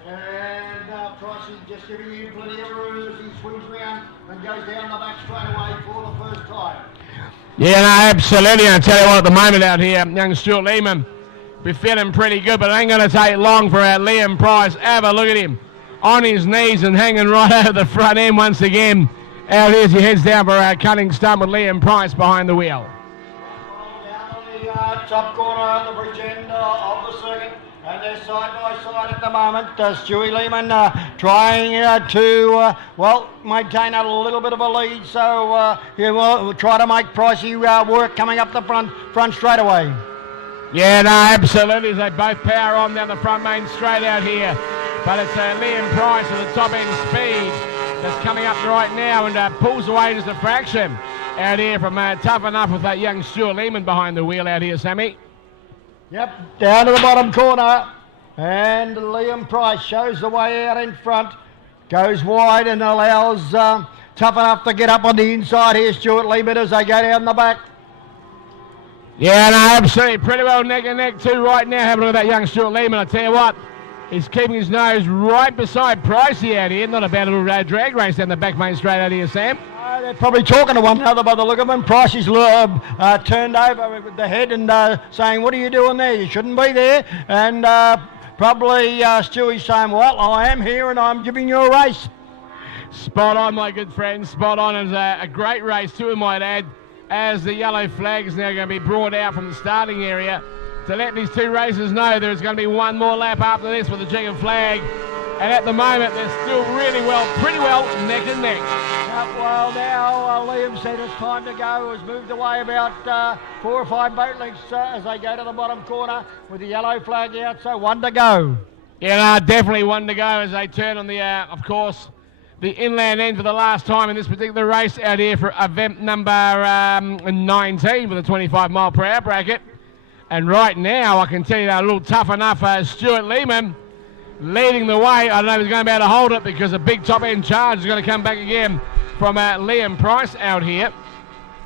And Price is just giving you plenty of room as he swings round and goes down the back straight away for the first time. Yeah, no, absolutely. I tell you what, at the moment out here, young Stuart Lehman be feeling pretty good, but it ain't going to take long for Liam Price. Have a look at him on his knees and hanging right over the front end once again. Out here as he heads down for Cunning Stunt with Liam Price behind the wheel. Down on the top corner, the bridge end of the circuit. And they're side by side at the moment. Stewie Lehman trying to, maintain a little bit of a lead. So he will try to make Pricey work coming up the front straight away. Yeah, no, absolutely. They both power on down the front main straight out here. But it's Liam Price at the top end speed that's coming up right now and pulls away just a fraction out here from Tough Enough with that young Stuart Lehman behind the wheel out here, Sammy. Yep, down to the bottom corner, and Liam Price shows the way out in front, goes wide and allows Tough Enough to get up on the inside here, Stuart Lehman, as they go down the back. Yeah, no, absolutely, pretty well neck and neck too right now, having a look at that young Stuart Lehman. I tell you what, he's keeping his nose right beside Pricey out here, not a bad little drag race down the back main straight out here, Sam. They're probably talking to one another by the look of them. Pricey's turned over with the head and saying, "What are you doing there? You shouldn't be there." And probably Stewie's saying, "Well, I am here and I'm giving you a race." Spot on, my good friend, spot on. It was a great race too, I might add, as the yellow flag is now going to be brought out from the starting area to let these two racers know there's going to be one more lap after this with the checkered flag. And at the moment, they're still pretty well neck and neck. Well, now Liam said it's time to go. Has moved away about 4 or 5 boat lengths as they go to the bottom corner with the yellow flag out. So 1 to go. Yeah, no, definitely 1 to go as they turn on the, of course, the inland end for the last time in this particular race out here for event number 19 for the 25 mile per hour bracket. And right now, I can tell you that a little Tough Enough Stuart Lehman leading the way. I don't know if he's going to be able to hold it because a big top end charge is going to come back again from Liam Price out here.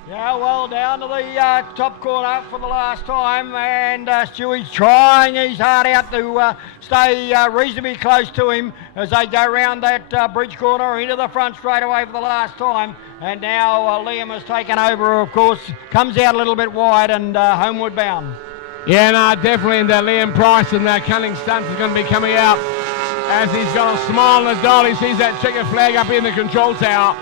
Yeah, well, down to the top corner for the last time, and Stewie's trying his heart out to stay reasonably close to him as they go round that bridge corner into the front straight away for the last time. And now Liam has taken over, of course, comes out a little bit wide and homeward bound. Yeah, no, definitely, and Liam Price and Cunning Stunts is going to be coming out as he's got a smile on the doll. He sees that checkered flag up in the control tower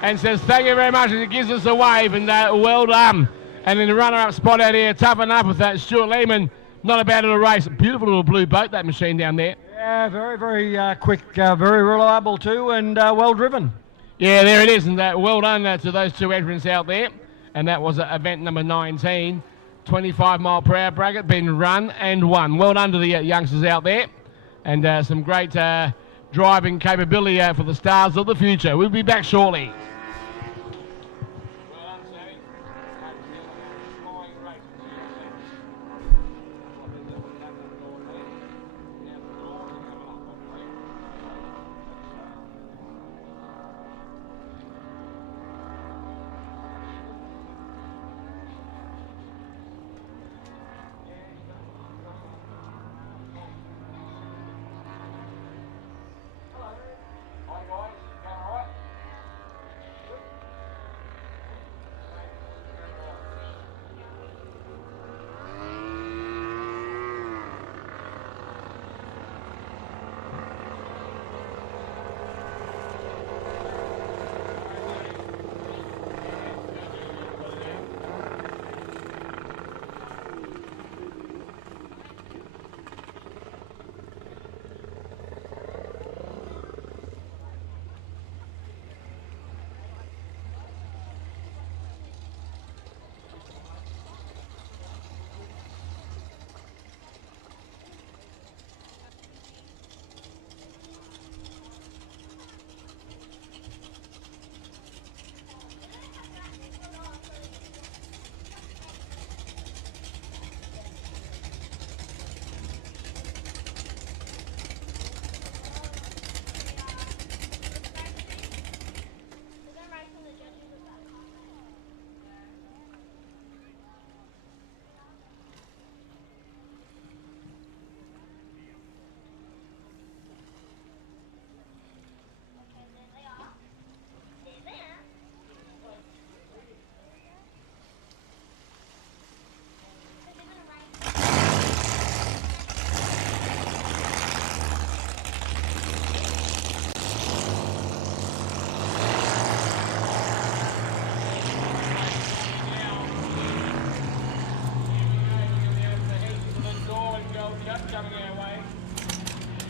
and says, "Thank you very much," and he gives us a wave, and well done. And in the runner-up spot out here, Tough Enough with that Stuart Lehman. Not a bad little race. Beautiful little blue boat, that machine down there. Yeah, very, very quick, very reliable too, and well driven. Yeah, there it is, and well done to those two entrants out there. And that was event number 19, 25 mile per hour bracket, been run and won. Well done to the youngsters out there, and some great driving capability for the stars of the future. We'll be back shortly.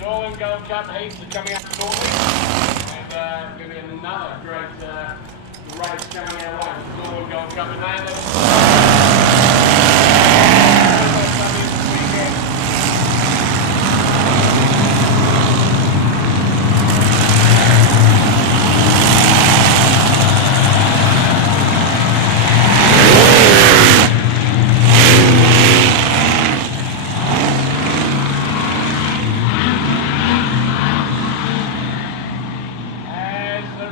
Darwin Gold Cup heats are coming up shortly, and going to be another great race coming our way. Darwin Gold Cup in London.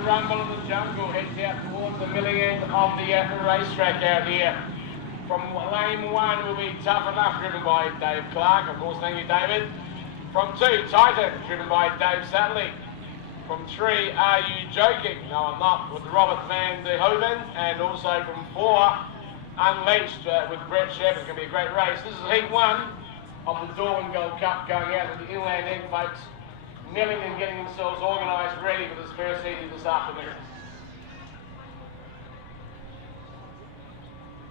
Rumble of the Jungle heads out towards the milling end of the racetrack out here. From lane 1 will be Tough Enough, driven by Dave Clark. Of course, thank you, David. From 2, Titan, driven by Dave Satley. From 3, Are You Joking? No, I'm not, with Robert Van de Hoven. And also from 4, Unleashed with Brett Shepherd. It's going to be a great race. This is heat 1 of the Darwin Gold Cup going out to the inland end, folks. Milling and getting themselves organised, ready for this first heat this afternoon.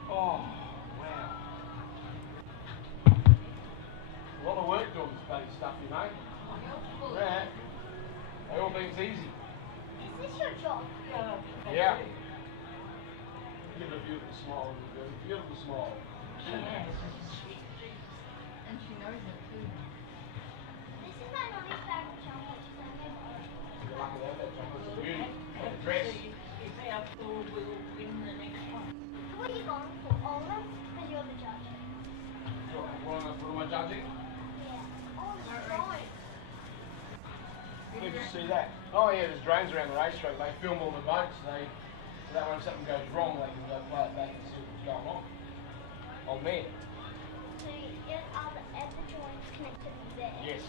Oh, wow. A lot of work doing this bloody stuff, you know. Yeah. They all think it's easy. Is this your job? Yeah. Give it a beautiful smile, beautiful smile. She has. And she knows it too. This is my mommy's favorite chocolate. She's only You're lucky to have that chocolate. It's a beauty. And the dress. If our pool will win the next one. Who are you going for? All of them? Because you're the judge. What am I judging? Yeah. Oh, there's drones. Did you see that? Oh yeah, there's drones around the racetrack. They film all the boats. So that when something goes wrong, they can go play it back and see what's going on. On there. So are the joints connected there? Yes.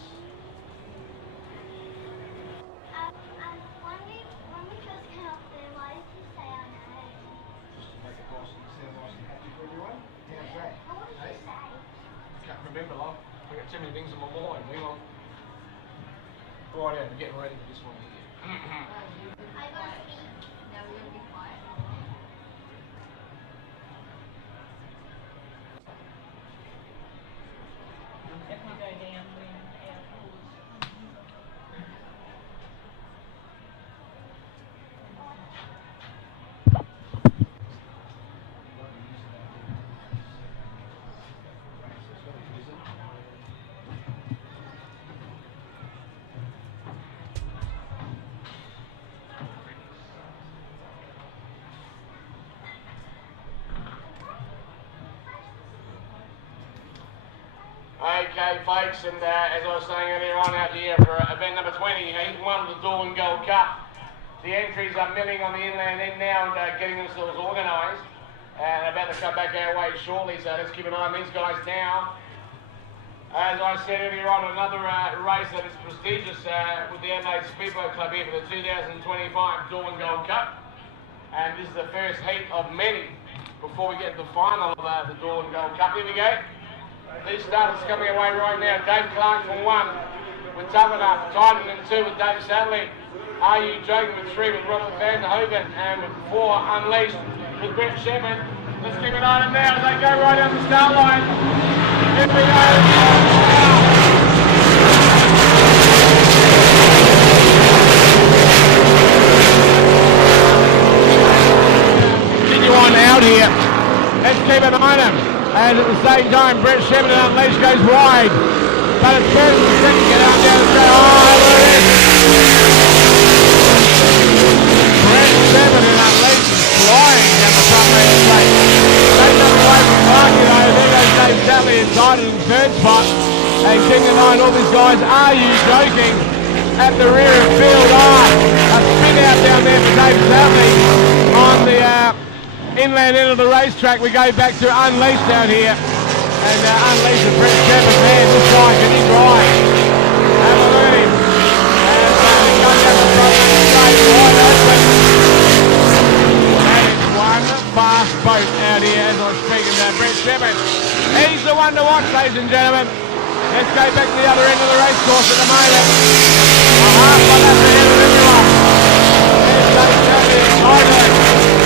When we first came up there, why did you say our name? Just to make it nice and sound nice and happy for everyone. How's that? What did you say? Can't remember, love. I've got too many things in my mind. Hang on. Right, I'm getting ready for this one here. I got to speak. Now we're going to be quiet. If we go down when our pool is Okay, folks, and as I was saying earlier on out here for event number 20, heat 1 of the Darwin Gold Cup. The entries are milling on the inland end now and getting themselves organised and about to come back our way shortly, so let's keep an eye on these guys now. As I said earlier on, another race that is prestigious with the Adelaide Speedboat Club here for the 2025 Darwin Gold Cup. And this is the first heat of many before we get to the final of the Darwin Gold Cup. Here we go. These starters coming away right now. Dave Clark from 1 with Tough Enough. Titan in 2 with Dave Satley. Are You Joking with 3 with Robert Van de Hoven. And with 4 Unleashed with Brett Shepherd. Let's keep an eye on them now as they go right down the start line. Here we go. Continue on out here. Let's keep an eye on them. And at the same time, Brett Shepherd and Unleashed goes wide. But it's first and second get out down the straight. Oh, look at this. Brett Shepherd and Unleashed is flying down the front lane straight. Take nothing away from Clark, you know. There goes Dave Satley in Titan in third spot. And keeping an eye on all these guys. Are You Joking? At the rear of field. A spin out down there for Dave Satley on the inland end of the racetrack. We go back to Unleashed out here. And Unleashed and Brett Shepherd, man, this guy can he ride. Have a look at him. And he goes down the front of the straight wide open. And it's one fast boat out here as I'm speaking to Brett Shepherd. He's the one to watch, ladies and gentlemen. Let's go back to the other end of the race course at the moment. A half by that ahead of everyone. There's Dave Satley and Titan.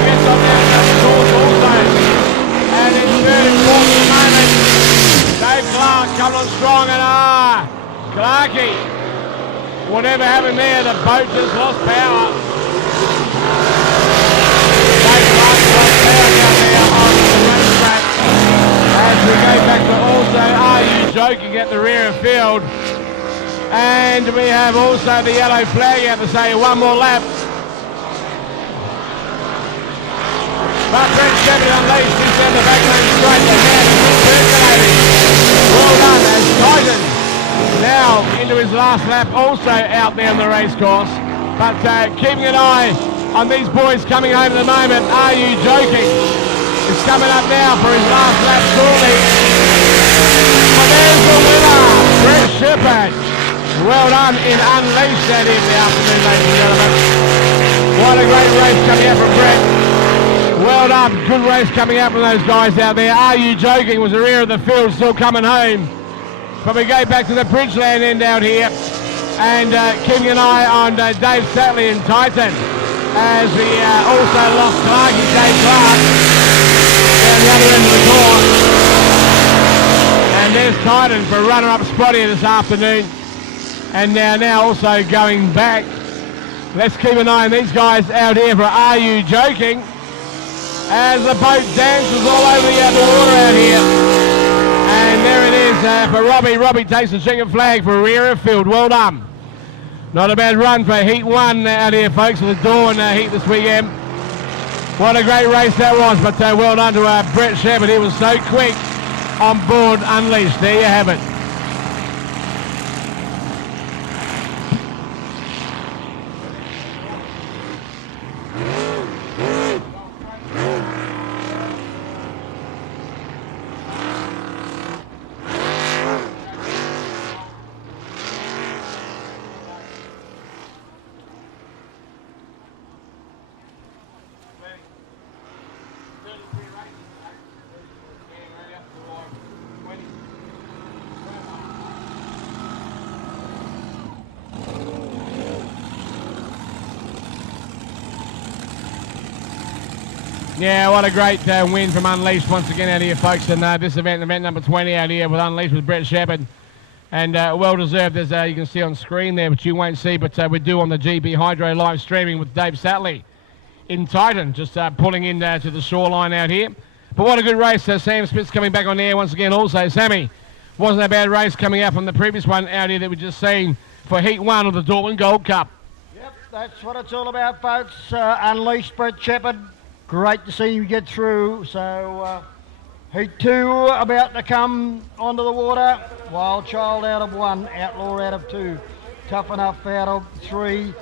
Gets on there and the course also. And in third and fourth at the moment, Dave Clark coming on strong and Clarkie boat just lost power. Boat lost power down there on the racetrack. As we go back to also Are You Joking at the rear of field. And we have also the yellow flag out to say one more lap. But Brent Shepard unleashed this down the back lane straight. The man is circulating. Well done as Titan now into his last lap, also out there on the race course. But keeping an eye on these boys coming home at the moment. Are You Joking? It's coming up now for his last lap shortly. But there's the winner, Brent Shepard. Well done in Unleashed that in the afternoon, ladies and gentlemen. What a great race coming out from Brent. Well done, good race coming out from those guys out there. Are You Joking was the rear of the field, still coming home. But we go back to the Bridgeland end out here and keeping an eye on Dave Satley and Titan as we also lost Clarkie, Dave Clark, down the other end of the course. And there's Titan for runner-up spot here this afternoon. And now also going back. Let's keep an eye on these guys out here for Are You Joking? As the boat dances all over the water out here. And there it is for Robbie. Robbie takes the checkered flag for rear of field. Well done. Not a bad run for Heat 1 out here, folks, for the Dawn Heat this weekend. What a great race that was, but well done to Brent Shepard. He was so quick on board Unleashed. There you have it. Yeah, what a great win from Unleashed once again out here, folks. And this event number 20 out here with Unleashed with Brent Shepard. And well deserved, as you can see on screen there, which you won't see, but we do on the GB Hydro live streaming with Dave Satley in Titan, just pulling in to the shoreline out here. But what a good race. Sam Smith's coming back on air once again also. Sammy, wasn't a bad race coming out from the previous one out here that we just seen for Heat 1 of the Dortmund Gold Cup. Yep, that's what it's all about, folks. Unleashed Brent Shepard. Great to see you get through. So Heat 2 about to come onto the water. Wild Child out of 1, Outlaw out of 2, Tough Enough out of 3,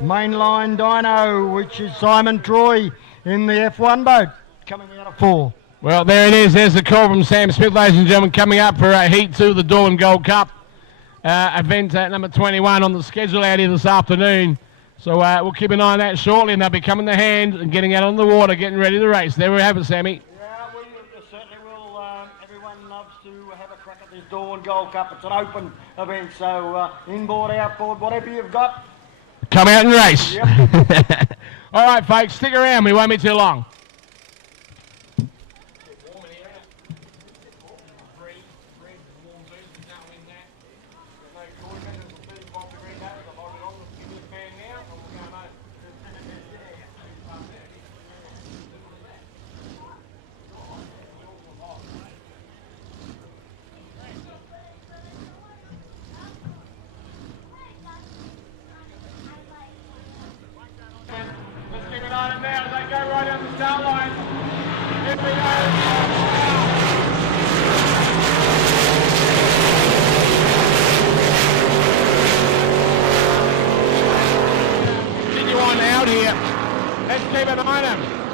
Mainline Dino, which is Simon Troy in the F1 boat, coming out of 4. Well, there it is. There's the call from Sam Smith, ladies and gentlemen, coming up for Heat 2 of the Dortmund Gold Cup event at number 21 on the schedule out here this afternoon. So we'll keep an eye on that shortly, and they'll be coming to hand and getting out on the water, getting ready to race. There we have it, Sammy. Yeah, we certainly will. Everyone loves to have a crack at this Dawn Gold Cup. It's an open event, so inboard, outboard, whatever you've got. Come out and race. Yep. All right, folks, stick around. We won't be too long.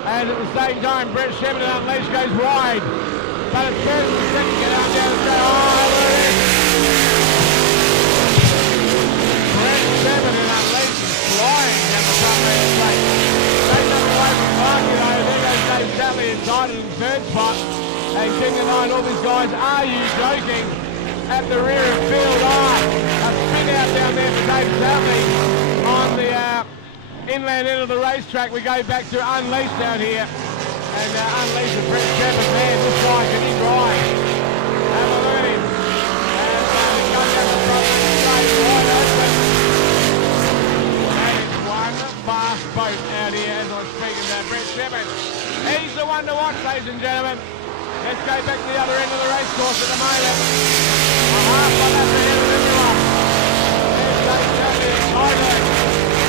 And at the same time, Brent Shepard and Unleashed goes wide. But it's first and second get out there to go. Oh, there it is. Brent Shepard and Unleashed is flying down the front there straight. Take them away from Clarkie though. There goes Dave Satley in Titan in third spot. And keeping an eye on all these guys. Are You Joking? At the rear of field. A spin out down there for Dave Satley on the inland end of the racetrack. We go back to Unleashed out here. And Unleashed with Brent Shepard. Man, this guy can he drive. Have a look at him. And he goes down the front straight, wide open. Brett Shepard. He's the one to watch, ladies and gentlemen. Let's go back to the other end of the race course at the moment. Half a lap ahead of everyone. There's Dave Shepard in Thailand.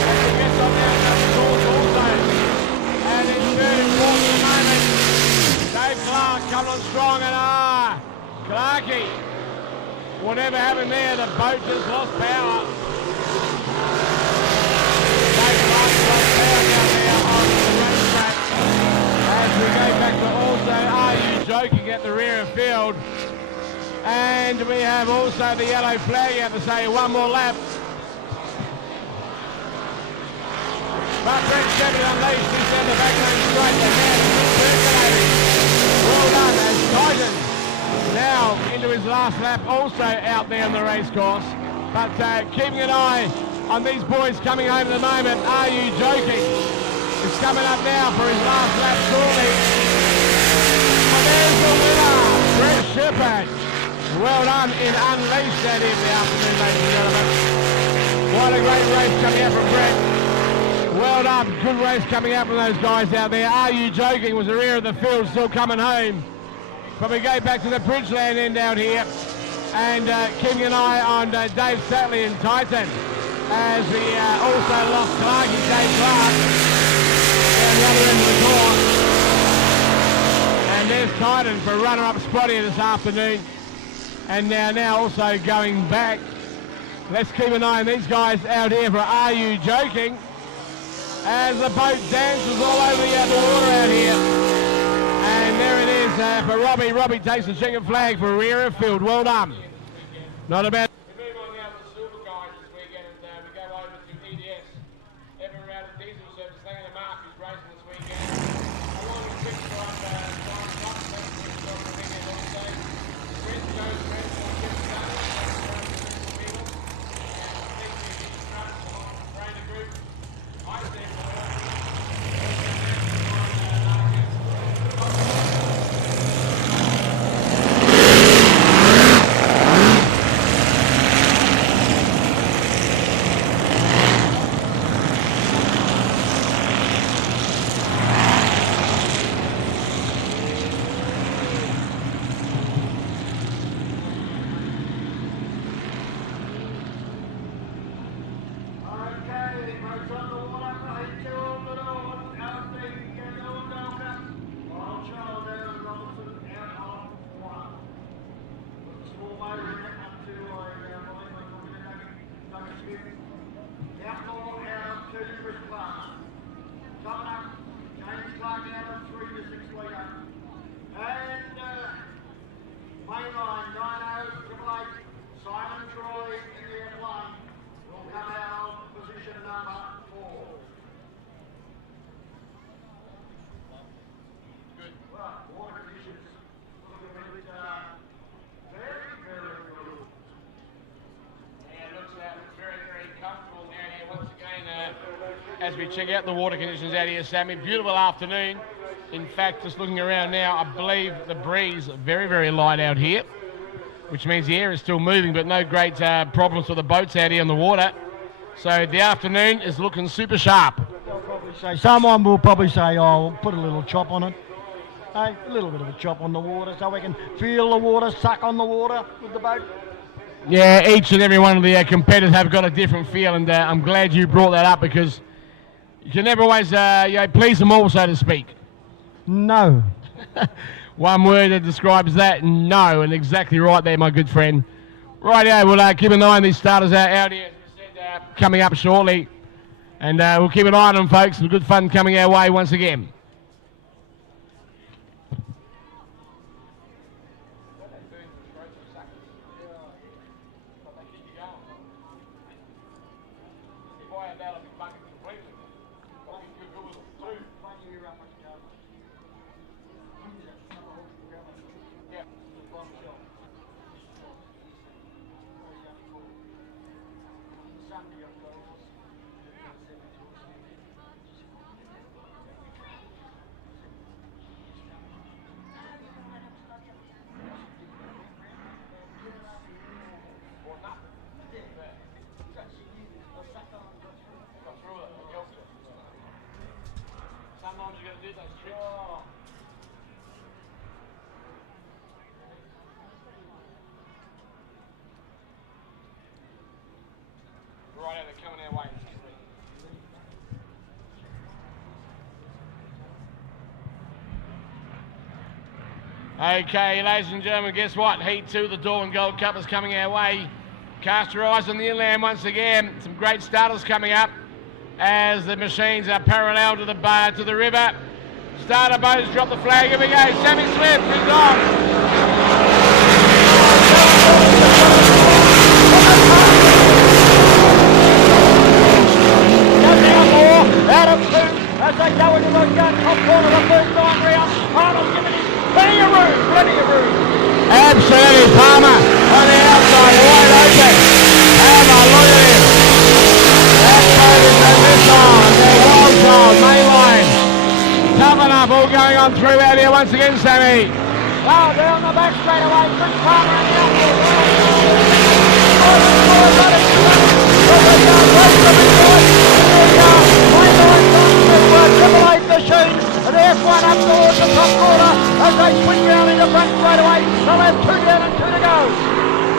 As he gets on down the course also. And in third and fourth at the moment. Dave Clark coming on strong and Clarkie. Whatever happened there, the boat just lost power. Dave Clark lost power down there on the racetrack. As we go back to also Are You Joking at the rear of field. And we have also the yellow flag out to say one more lap. But Brett Shepard unleashed this down the back lane straight. The man is circulating. Well done as Titan now into his last lap also out there on the race course. But keeping an eye on these boys coming home at the moment. Are You Joking? It's coming up now for his last lap shortly. And there's the winner, Brett Shepard. Well done in Unleashed that in the afternoon, ladies and gentlemen. What a great race coming out from Brett. Well done, good race coming out from those guys out there. Are You Joking was the rear of the field, still coming home. But we go back to the Bridgeland end out here and keeping an eye on Dave Satley and Titan as we also lost Clarkie, Dave Clark, down the other end of the course. And there's Titan for runner-up spot here this afternoon. And now also going back. Let's keep an eye on these guys out here for Are You Joking? As the boat dances all over the water out here. And there it is for Robbie. Robbie takes the checkered flag for rear of field. Well done. Not a bad... We move on now to the Silver Guys this weekend and we go over to EDS. Evan Round at Diesel Service, Langan and Mark who's racing this weekend. Along with Chris Drive, John Clark, thanks for the job for weekend also. Brent Jones, Brent, Jeff Dunn, Trainer Group. I see as we check out the water conditions out here, Sammy. Beautiful afternoon. In fact, just looking around now, I believe the breeze very, very light out here, which means the air is still moving, but no great problems for the boats out here on the water. So the afternoon is looking super sharp. Someone will probably say, oh, we'll put a little chop on it. Hey, a little bit of a chop on the water so we can feel the water, suck on the water with the boat. Yeah, each and every one of the competitors have got a different feel, and I'm glad you brought that up because you can never always please them all, so to speak. No. One word that describes that, no, and exactly right there, my good friend. Rightio, we'll keep an eye on these starters out here, as we said, coming up shortly. And we'll keep an eye on them, folks. Some good fun coming our way once again. Sometimes you got to Okay, ladies and gentlemen, guess what? Heat 2, the Dawn Gold Cup is coming our way. Cast your eyes on the inland once again. Some great starters coming up as the machines are parallel to the bar, to the river. Starter boats drop the flag. Here we go. Sammy Swift is on. Out of two as they go into the top corner of the third time round. Palmer's giving him plenty of room. Absolutely, Palmer on the outside, wide open. Palmer, look at him. That boat is a missile. They're wild child, Mayline. Tough enough, all going on through out here once again, Sammy. Oh, down the back straight away. Chris Palmer and out there. Triple Eight machine, and there's one up towards the top corner as they swing round in the front straight away. They'll have 2 down and 2 to go.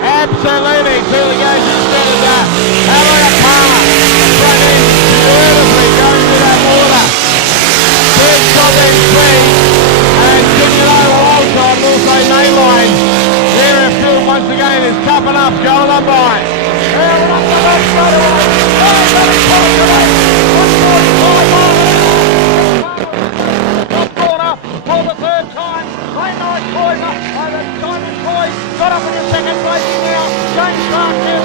Absolutely, 2 to go. She's better there. Have a look at Palmer. Front end, beautifully going through that water. Big top end speed, and Digital Wild Child and also Mayline. There in field once again is tough enough, going on by. Well, up the left straight away. Oh, got it close away. 145 miles. Top corner for the third time. Lane Night Boys up. The Diamond Boys got up in the second place now. James Clark there.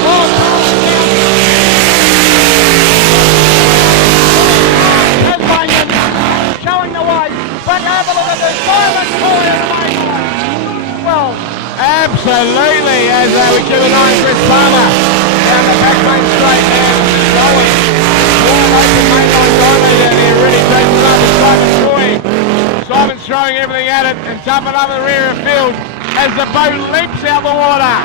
Oh, Palmer down. Tasmanian showing the way. But have a look at this. Diamond Boy and Lane Night. Well, absolutely, as we keep an eye on Chris Palmer down the back lane straight now, going. Wide open Mayline Diamond down here, really taking it up with Simon's throwing. Simon's throwing everything at it and toughen up the rear of field as the boat leaps out the water.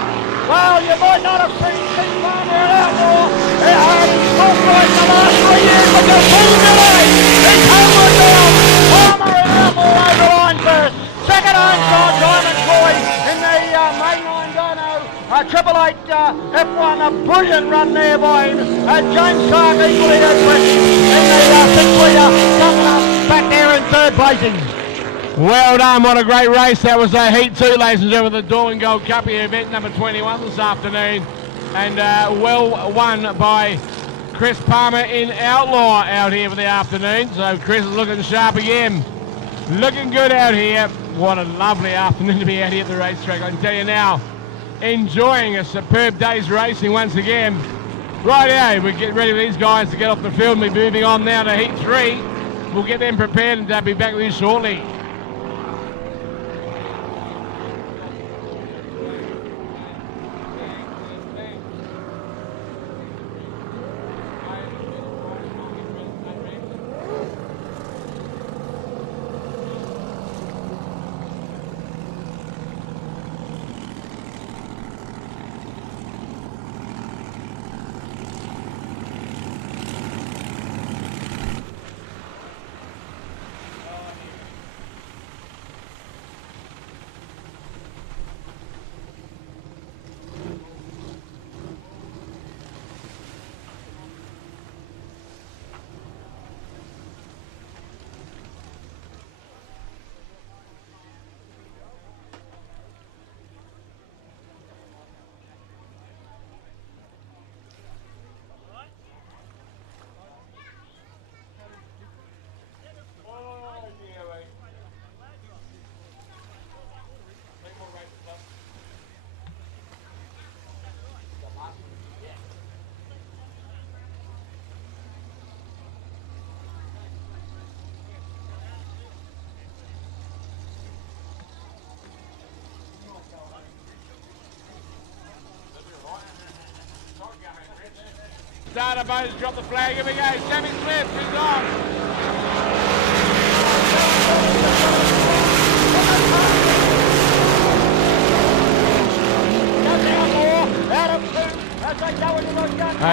well, you might not have seen Chris Palmer at Outlaw. He had his top right in the last 3 years, but you'll pull him away. He's homeward down. Palmer at Outlaw over line first. Second home side, Diamond Boy in the Mayline Dono. Triple Eight F1, a brilliant run there by him. James Clark equally as quick in the 6-litre, coming up back there in third placing. Well done, what a great race. That was Heat 2, ladies and gentlemen, the Dawn Gold Cup here, event number 21 this afternoon. And well won by Chris Palmer in Outlaw out here for the afternoon. So Chris is looking sharp again. Looking good out here. What a lovely afternoon to be out here at the racetrack. I can tell you now, enjoying a superb day's racing once again. Rightio, we're getting ready for these guys to get off the field and be moving on now to Heat 3. We'll get them prepared and be back with you shortly. Starter boats drop the flag. Here we go. Sammy Swift is on.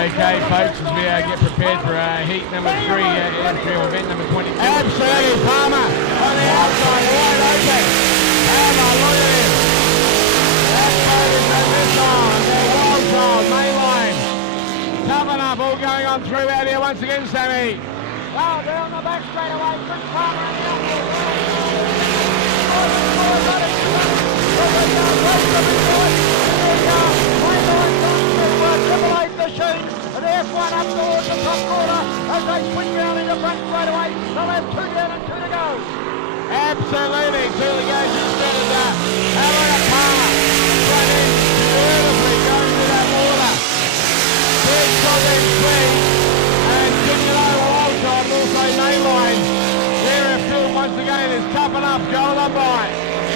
Okay, folks, as we get prepared for heat number 3, entry or event number 20. Absolutely, Palmer on the outside, wide open. Palmer, look at him. That boat is a missile. They're wild child, Mayline. Tough enough, all going on through out here once again, Sammy. Oh, down the back straight away, Chris Palmer and out there. as they swing round into front straight away. They'll have 2 down and 2 to go. Absolutely, two to go. She's better than Helena Palmer. Front end beautifully going through that water. Big top end speed. And Dignito Wildchild also mainline. Sarah Phil once again is tough enough going on by.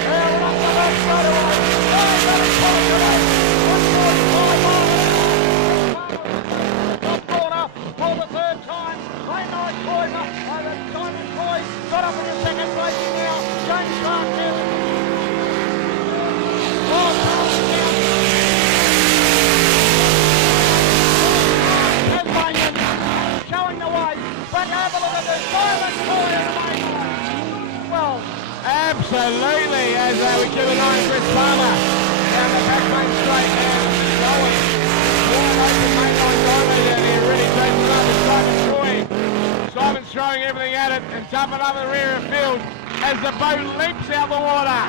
Well, up the left straight away. Oh, got it close away. 1.5 miles. Top corner for the third time. Lane nice boys up by the Diamond Boys. Got up in the second place now. James Clark there. Oh, Charles down. Tasmanian showing the way. But have a look at this Diamond Boy in the main line. Well, Absolutely, as we keep an eye on Chris Palmer down the back main straight now, going. Wide open mainline diamond down here, really taking it up with Simon Troy. Simon's throwing everything at it and toughen up the rear of field as the boat leaps out the water.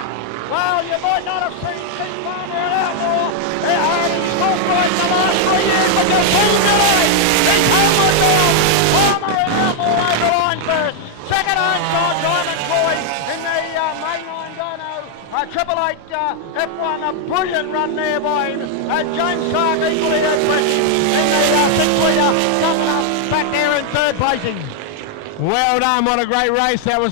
well, you might not have seen Chris Palmer at Outlaw. He's scored right in the last 3 years, but you'll see him today. He's homeward down. Palmer and Outlaw over the line first. Second onside, Diamond Boy in the mainline dono. 888 F1, a brilliant run there by him. James Clark equally as quick in the 6-litre, coming up back there in third placing. Well done, what a great race that was.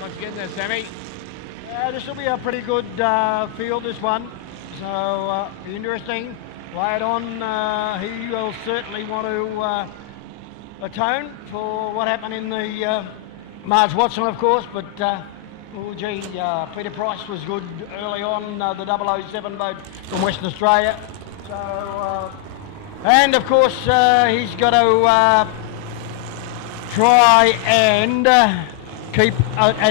Once again there, Sammy. This will be a pretty good field, this one. So, interesting. Lay it on. He will certainly want to atone for what happened in the Marj Watson, of course, but Peter Price was good early on, the 007 boat from Western Australia. So, and of course, he's got to try and keep at